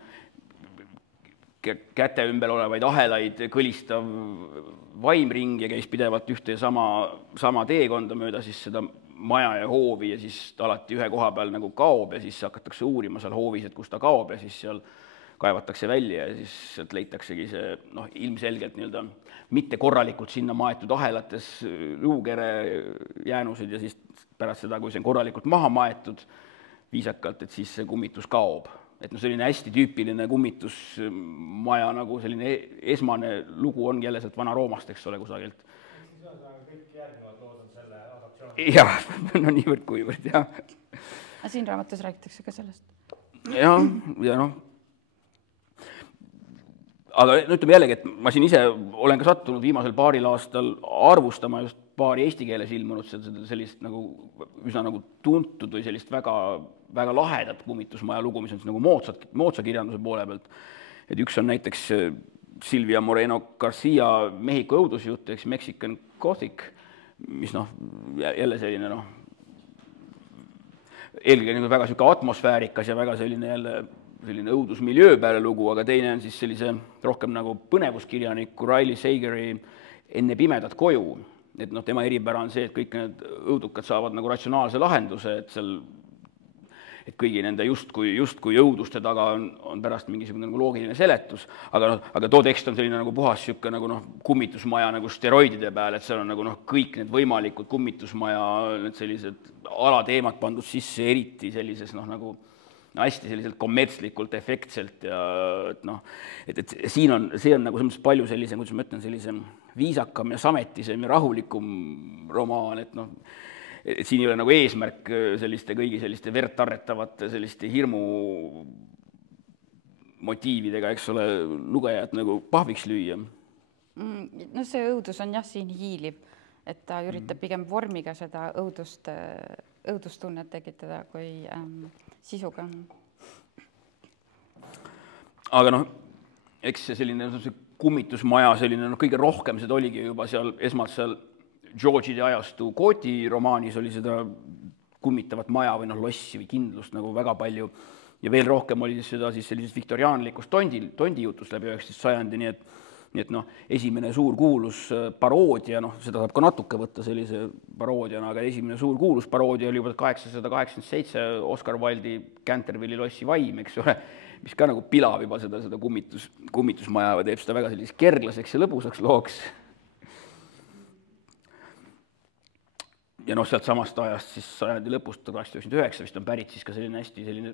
käte ümber olevaid ahelaid kõlistav vaimring ja käis pidevalt ühte ja sama teekonda mööda siis seda maja ja hoovi ja siis ta alati ühe koha peal nagu kaob ja siis hakatakse uurima seal hoovis, et kus ta kaob ja siis seal kaevatakse välja ja siis sealt leitaksegi see ilmselgelt nii-öelda mitte korralikult sinna maetud ahelates luukere jäänused ja siis pärast seda, kui see on korralikult maha maetud viisakalt, et siis see kummitus kaob. Et selline hästi tüüpiline kummitusmaja nagu selline esmane lugu ongi jälle sealt Vana-Roomast, eks ole, kusagilt. Siis on kõik järgnevad lood on selle adaptsiooni? Jah, no niivõrd kuivõrd, jah. Aga siin raamatus räägitakse ka sellest? Ja noh. Aga ütleme jällegi, et ma siin ise olen ka sattunud viimasel paaril aastal arvustama just paari eesti keeles ilmunud sellist nagu üsna nagu tuntud või sellist väga lahedat kummitusmaja lugu, mis on nagu moodsa kirjanduse poole pealt. Et üks on näiteks Silvia Moreno Garcia Mehhiko õudusjutt, eks Mexican Gothic, mis jälle selline eelkõige nagu väga selline atmosfäärikas ja väga selline õudusmiljö peale lugu, aga teine on siis sellise rohkem nagu põnevuskirjaniku Riley Sageri Enne pimedat koju. Et tema eripära on see, et kõik need õudukad saavad nagu ratsionaalse lahenduse, et kõigi nende justkui õuduste taga on pärast mingisugune nagu loogiline seletus, aga too tekst on selline nagu puhas siuke nagu kummitusmaja nagu steroidide peal, et seal on nagu kõik need võimalikud kummitusmaja, need sellised alateemad pandud sisse, eriti sellises nagu hästi selliselt kommertslikult, efektselt ja et see on nagu selles palju sellise, kuidas ma ütlen, sellise viisakam ja sametisem ja rahulikum romaan, et siin ei ole nagu eesmärk kõigi selliste vertarretavate selliste hirmu motiividega, eks ole, lugejad nagu pahviks lüüa. No see õudus on jah siin hiiliv, et ta üritab pigem vormiga seda õudustunnet tekitada kui sisuga. Aga eks see selline kummitusmaja, selline kõige rohkem seda oligi juba esmalt seal George'ide ajastu Kooti romaanis oli seda kummitavat maja või lossi või kindlust nagu väga palju ja veel rohkem oli seda siis sellisest viktoriaanlikust tondi jutust läbi 19. sajandi, nii et esimene suur kuulus paroodia, seda saab ka natuke võtta sellise paroodiana, aga esimene suur kuulus paroodia oli juba 1887 Oscar Wilde'i Cantervilli lossi vaim, eks ole, mis ka nagu pilab juba seda kummitusmaja ja teeb seda väga selliseks kerglaseks ja lõbusaks looks. Ja sealt samast ajast siis sajandi lõpust 1899 vist on pärit siis ka selline hästi selline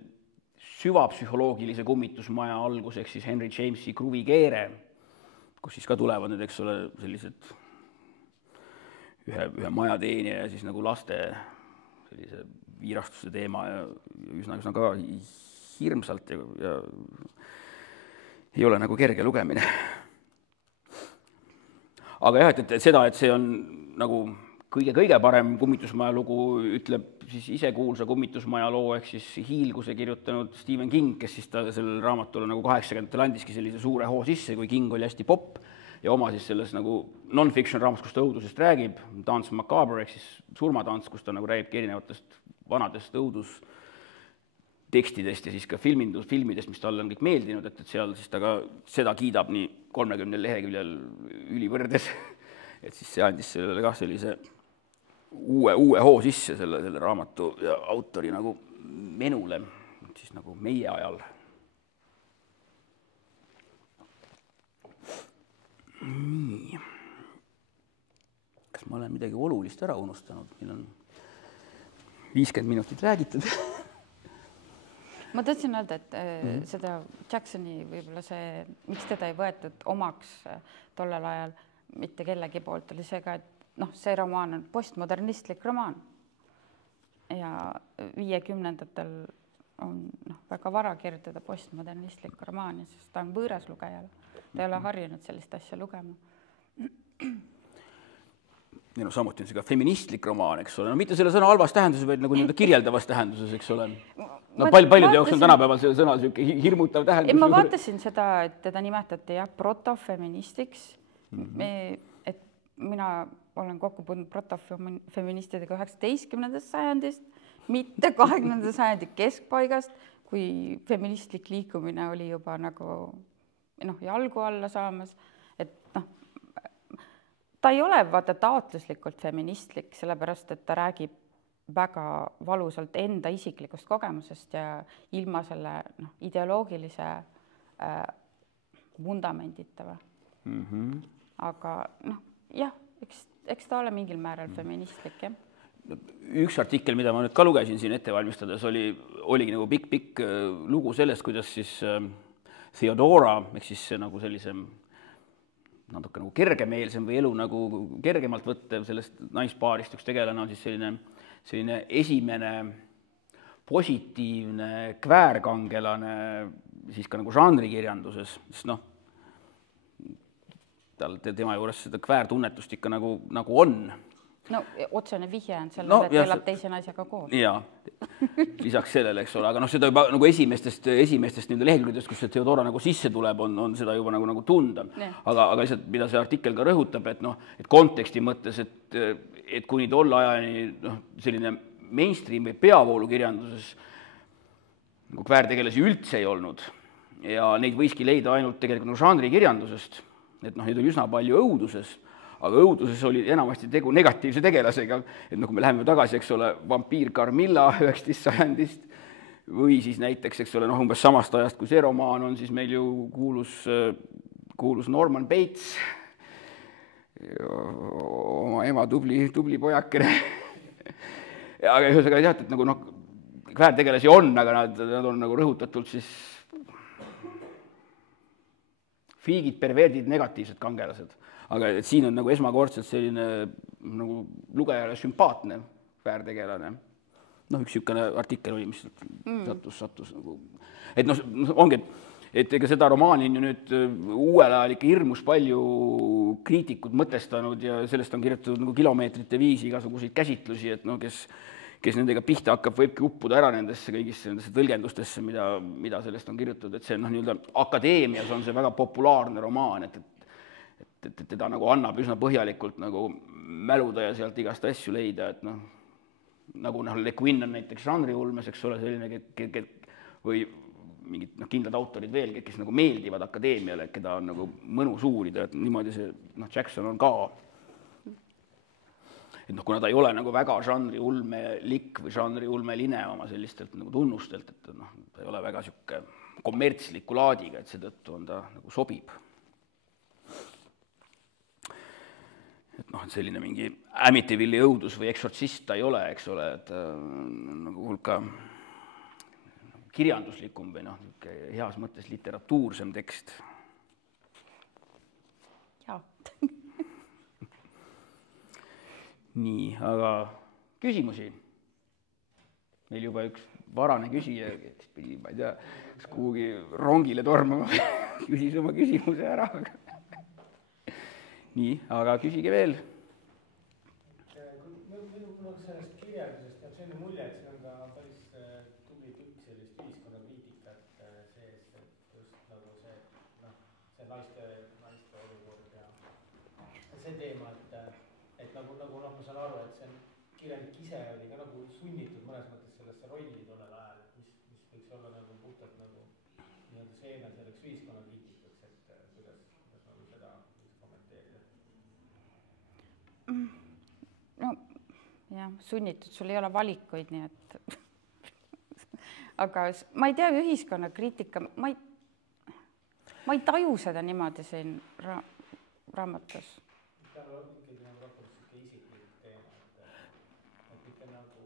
süvapsühholoogilise kummitusmaja algus, ehk siis Henry Jamesi Kruvikeere, kus siis ka tulevad need, eks ole, sellised ühe majateenija ja siis nagu laste sellise viirastuse teema ja üsna ka hirmsalt ja ei ole nagu kerge lugemine. Aga jah, et seda, et see on nagu kõige parem kummitusmaja lugu ütleb siis ise kuulsa kummitusmaja loo ehk siis Hiilguse kirjutanud Stephen King, kes siis ta sellel raamatule nagu 80-ndatel andiski sellise suure hoo sisse, kui King oli hästi popp ja oma siis selles nagu non-fiction raamat, kus ta õudusest räägib, Dance Macabre ehk siis surmatants, kus ta nagu räägibki erinevatest vanadest õudustekstidest ja siis ka filmidest, mis talle on kõik meeldinud, et seal siis ta ka seda kiidab nii 30 leheküljel ülivõrdes, et siis see andis sellele ka sellise uue hoo sisse selle raamatu ja autori nagu menule, siis nagu meie ajal. Nii. Kas ma olen midagi olulist ära unustanud? Meil on 50 minutit räägitud. Ma tahtsin öelda, et seda Jacksoni võib-olla see, miks teda ei võetud omaks tollel ajal, mitte kellegi poolt, oli see ka, et see romaan on postmodernistlik romaan ja 50-ndatel on väga vara kirjutada postmodernistlik romaani, sest ta on võõras lugejale. Ta ei ole harjunud sellist asja lugema. Samuti on see ka feministlik romaan, eks ole. Mitte selle sõna halvas tähenduses, vaid nagu kirjeldavas tähenduses, eks ole. Paljude jaoks on tänapäeval see sõna hirmutav tähendus. Ma vaatasin seda, et teda nimetati protofeministiks. Mina olen kokku puutunud protofeministidega 19. sajandist mitte 20. sajandi keskpaigast, kui feministlik liikumine oli juba nagu jalgu alla saamas, et ta ei ole vaata taotluslikult feministlik, sellepärast et ta räägib väga valusalt enda isiklikust kogemusest ja ilma selle ideoloogilise vundamendita või. Aga jah, eks ta ole mingil määral feministlik, jah. Üks artikkel, mida ma nüüd ka lugesin siin ette valmistades, oligi nagu pikk lugu sellest, kuidas siis Theodora, ehk siis nagu sellise natuke nagu kergemeelsem või elu nagu kergemalt võttev sellest naispaarist üks tegelane on siis selline esimene positiivne kväärkangelane siis ka nagu žanrikirjanduses, sest tema juures seda kväärtunnetust ikka nagu on. No otsene vihje on sellele, et elab teise naisega koos. Jaa, lisaks sellele, eks ole, aga seda juba nagu esimestest lehekülgedest, kus see Theodora nagu sisse tuleb, on seda juba nagu tunda. Aga lihtsalt, mida see artikkel ka rõhutab, et konteksti mõttes, et kuni tolle ajani selline mainstream või peavoolukirjanduses nagu kväärtegelasi üldse ei olnud ja neid võiski leida ainult tegelikult žanrikirjandusest, et neid oli üsna palju õuduses, aga õuduses oli enamasti tegu negatiivse tegelasega, et kui me läheme tagasi, eks ole, vampiir Carmilla 19. sajandist või siis näiteks, eks ole, umbes samast ajast, kui see romaan on, siis meil ju kuulus Norman Bates, oma ema tubli pojakene. Aga ühesõnaga jah, et nagu kväärtegelasi on, aga nad on nagu rõhutatult siis fiigid, perverdid, negatiivsed kangelased. Aga siin on nagu esmakordselt selline nagu lugejale sümpaatne väärtegelane. Üks niisugune artikkel oli, mis sattus nagu. Et ongi, et ega seda romaani on ju nüüd uuel ajal ikka hirmus palju kriitikud mõtestanud ja sellest on kirjutatud nagu kilomeetrite viisi igasuguseid käsitlusi, et kes nendega pihta hakkab, võibki uppuda ära nendesse kõigisse nendesse tõlgendustesse, mida sellest on kirjutatud, et see akadeemias on see väga populaarne romaan, et teda nagu annab üsna põhjalikult nagu mäluda ja sealt igast asju leida, et nagu Le Guin on näiteks žanriulmes, eks ole, selline või mingid kindlad autorid veel, kes nagu meeldivad akadeemiale, keda on nagu mõnus uurida, et niimoodi see Jackson on ka. Et kuna ta ei ole nagu väga žanriulmelik või žanriulmeline oma sellistelt nagu tunnustelt, et ta ei ole väga sihuke kommertsliku laadiga, et seetõttu on ta nagu sobib. Et selline mingi Amityville'i õudus või eksortsist ta ei ole, eks ole, et nagu hulka kirjanduslikum või heas mõttes literatuursem tekst. Jaa. Nii, aga küsimusi? Meil juba üks varane küsija, kes pidi, ma ei tea, kas kuhugi rongile tormama, küsis oma küsimuse ära. Nii, aga küsige veel. Mul on sellest kirjeldusest jääb selline mulje, et see on ka päris tubli tükk sellist ühiskonnakriitikat sees, et just nagu see naiste olukord ja see teema, et nagu ma saan aru, et see kirjanik ise oli ka nagu sunnitud mõnes mõttes sellesse rolli tollel ajal, mis võiks olla nagu puhtalt nagu seena selleks ühiskonnakriitikaks, et kuidas nagu seda kommenteerida? No jah, sunnitud, sul ei ole valikuid, nii et aga ma ei tea, ühiskonnakriitika, ma ei taju seda niimoodi siin raamatus. See on ikkagi nagu raportis isiklik teema, et ikka nagu,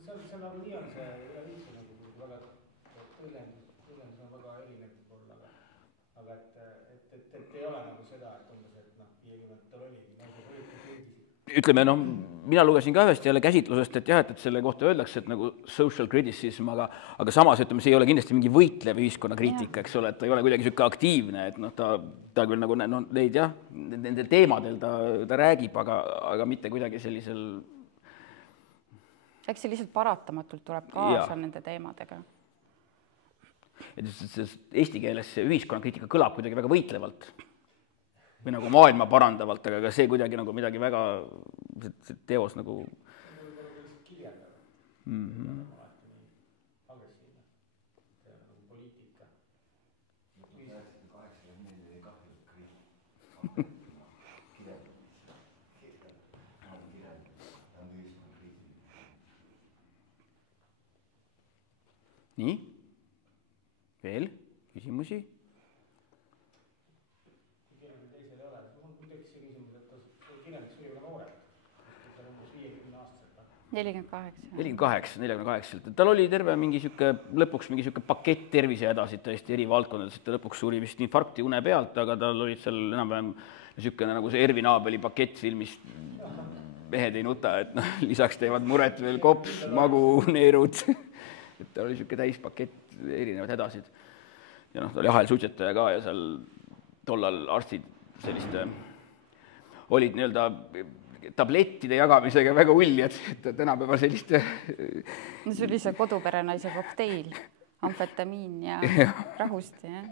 see on nagu nii on see üleviisi nagu väga tõlgendus on väga erinev võib-olla, aga et ei ole nagu seda, et umbes, et 50-ndatel oligi naised olid kõigis. Ütleme, mina lugesin ka ühest jälle käsitlusest, et jah, et selle kohta öeldakse, et nagu social criticism, aga samas, ütleme, see ei ole kindlasti mingi võitlev ühiskonnakriitika, eks ole, et ta ei ole kuidagi niisugune aktiivne, et ta küll nagu neid jah, nendel teemadel ta räägib, aga mitte kuidagi sellisel. Eks see lihtsalt paratamatult tuleb kaasa nende teemadega. Eesti keeles see ühiskonnakriitika kõlab kuidagi väga võitlevalt või nagu maailma parandavalt, aga see kuidagi nagu midagi väga, see teos nagu. agressiivne. See on nagu poliitika. Nii, veel küsimusi? Kui teisel ei ole, mul tekkis see küsimus, et kirjaniks või ole noored, see on umbes 50-aastaselt. 48. Tal oli terve lõpuks mingi siuke pakett tervisehädasid tõesti eri valdkondades, et ta lõpuks suri vist infarkti une pealt, aga tal olid seal enam-vähem siukene nagu see Ervin Abeli pakett filmis Mehed ei nuta, et noh, lisaks teevad muret veel kops, magu, neerud. Et tal oli siuke täispakett erinevad hädasid. Ja noh, ta oli ahelsuitsetaja ka ja seal tollal arstid selliste olid nii-öelda tablettide jagamisega väga uljad, et tänapäeval selliste... No see oli see koduperenaise kokteil, amfetamiin ja rahusti, jah.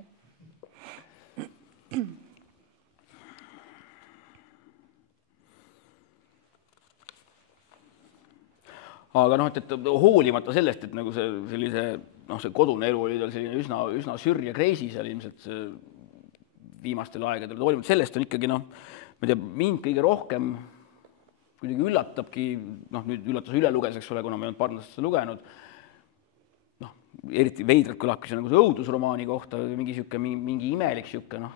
Aga noh, et hoolimata sellest, et nagu see kodune elu oli tal selline üsna sür ja kreisi seal ilmselt viimastel aegadel, hoolimata sellest on ikkagi noh, ma ei tea, mind kõige rohkem kuidagi üllatabki, noh nüüd üllatus üle luges, eks ole, kuna ma ei olnud Parnasest lugenud, noh, eriti veidralt kõlab see nagu see õudusromaani kohta, mingi imelik siuke, noh,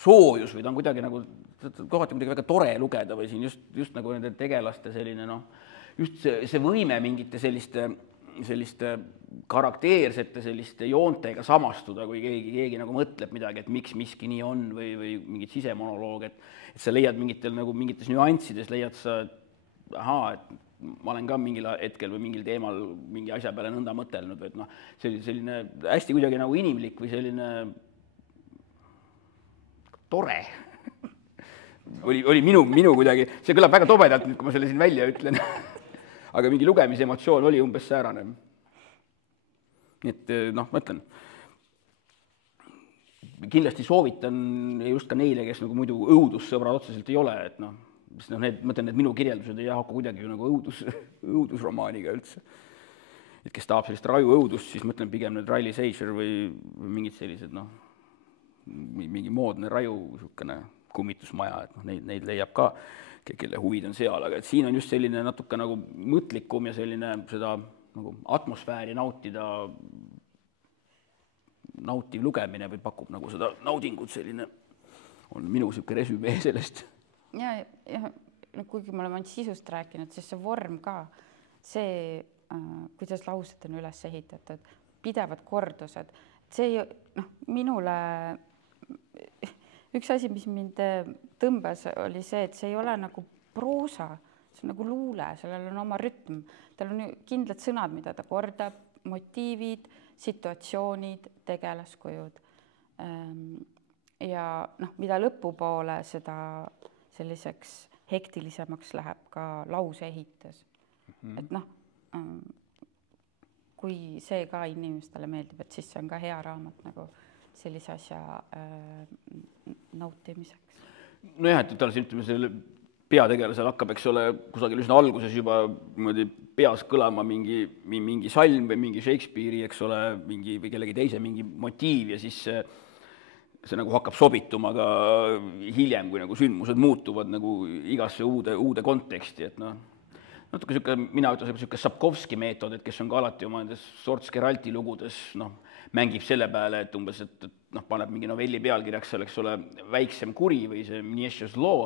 soojus või ta on kuidagi nagu, kohati kuidagi väga tore lugeda või siin just nagu nende tegelaste selline, noh, just see võime mingite selliste karakteersete selliste joontega samastuda, kui keegi nagu mõtleb midagi, et miks miski nii on või mingid sisemonoloog, et sa leiad mingites nüanssides, leiad sa, et ma olen ka mingil hetkel või mingil teemal mingi asja peale nõnda mõtelnud, või et noh, selline hästi kuidagi nagu inimlik või selline tore. Oli minu kuidagi, see kõlab väga tobedalt, kui ma selle siin välja ütlen. Aga mingi lugemise emotsioon oli umbes säärane. Nii et noh, ma ütlen, kindlasti soovitan just ka neile, kes nagu muidu õudussõbrad otseselt ei ole, et noh, ma ütlen, et minu kirjeldused ei hakka kuidagi nagu õudusromaaniga üldse. Et kes tahab sellist raju õudust, siis ma ütlen pigem need Riley Sager või mingid sellised, noh, mingi moodne raju kummitusmaja, et noh, neid leiab ka, kelle huvid on seal, aga et siin on just selline natuke nagu mõtlikum ja selline seda nagu atmosfääri nautiv lugemine või pakub nagu seda naudingut selline, on minu siuke resümee sellest. Ja kuigi me oleme ainult sisust rääkinud, siis see vorm ka, see, kuidas laused on üles ehitatud, pidevad kordused, see noh, minule üks asi, mis mind tõmbas, oli see, et see ei ole nagu proosa, see on nagu luule, sellel on oma rütm, tal on kindlad sõnad, mida ta kordab, motiivid, situatsioonid, tegelaskujud. Ja noh, mida lõpupoole, seda selliseks hektilisemaks läheb ka lauseehitus. Et noh, kui see ka inimestele meeldib, et siis see on ka hea raamat nagu sellise asja nautimiseks. Nojah, et tal siin ütleme selle peategelasel hakkab, eks ole, kusagil üsna alguses juba peas kõlama mingi salm või mingi Shakespeare'i, eks ole, või kellegi teise mingi motiiv ja siis see nagu hakkab sobituma ka hiljem, kui nagu sündmused muutuvad nagu igasse uude konteksti, et noh, natuke siuke, mina ütlen siuke Sapkovski meetod, et kes on ka alati oma nendes Sorts-Geralti lugudes, noh, mängib selle peale, et umbes, et noh, paneb mingi novelli pealkirjaks seal, eks ole, väiksem kuri või see Mnieševs loo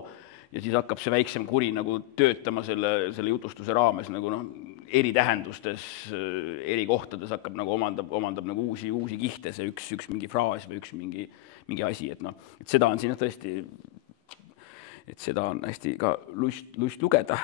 ja siis hakkab see väiksem kuri nagu töötama selle jutustuse raames nagu noh, eri tähendustes, eri kohtades hakkab nagu omandab nagu uusi kihte, see üks mingi fraas või üks mingi asi, et noh, et seda on siin tõesti, et seda on hästi ka lust lugeda.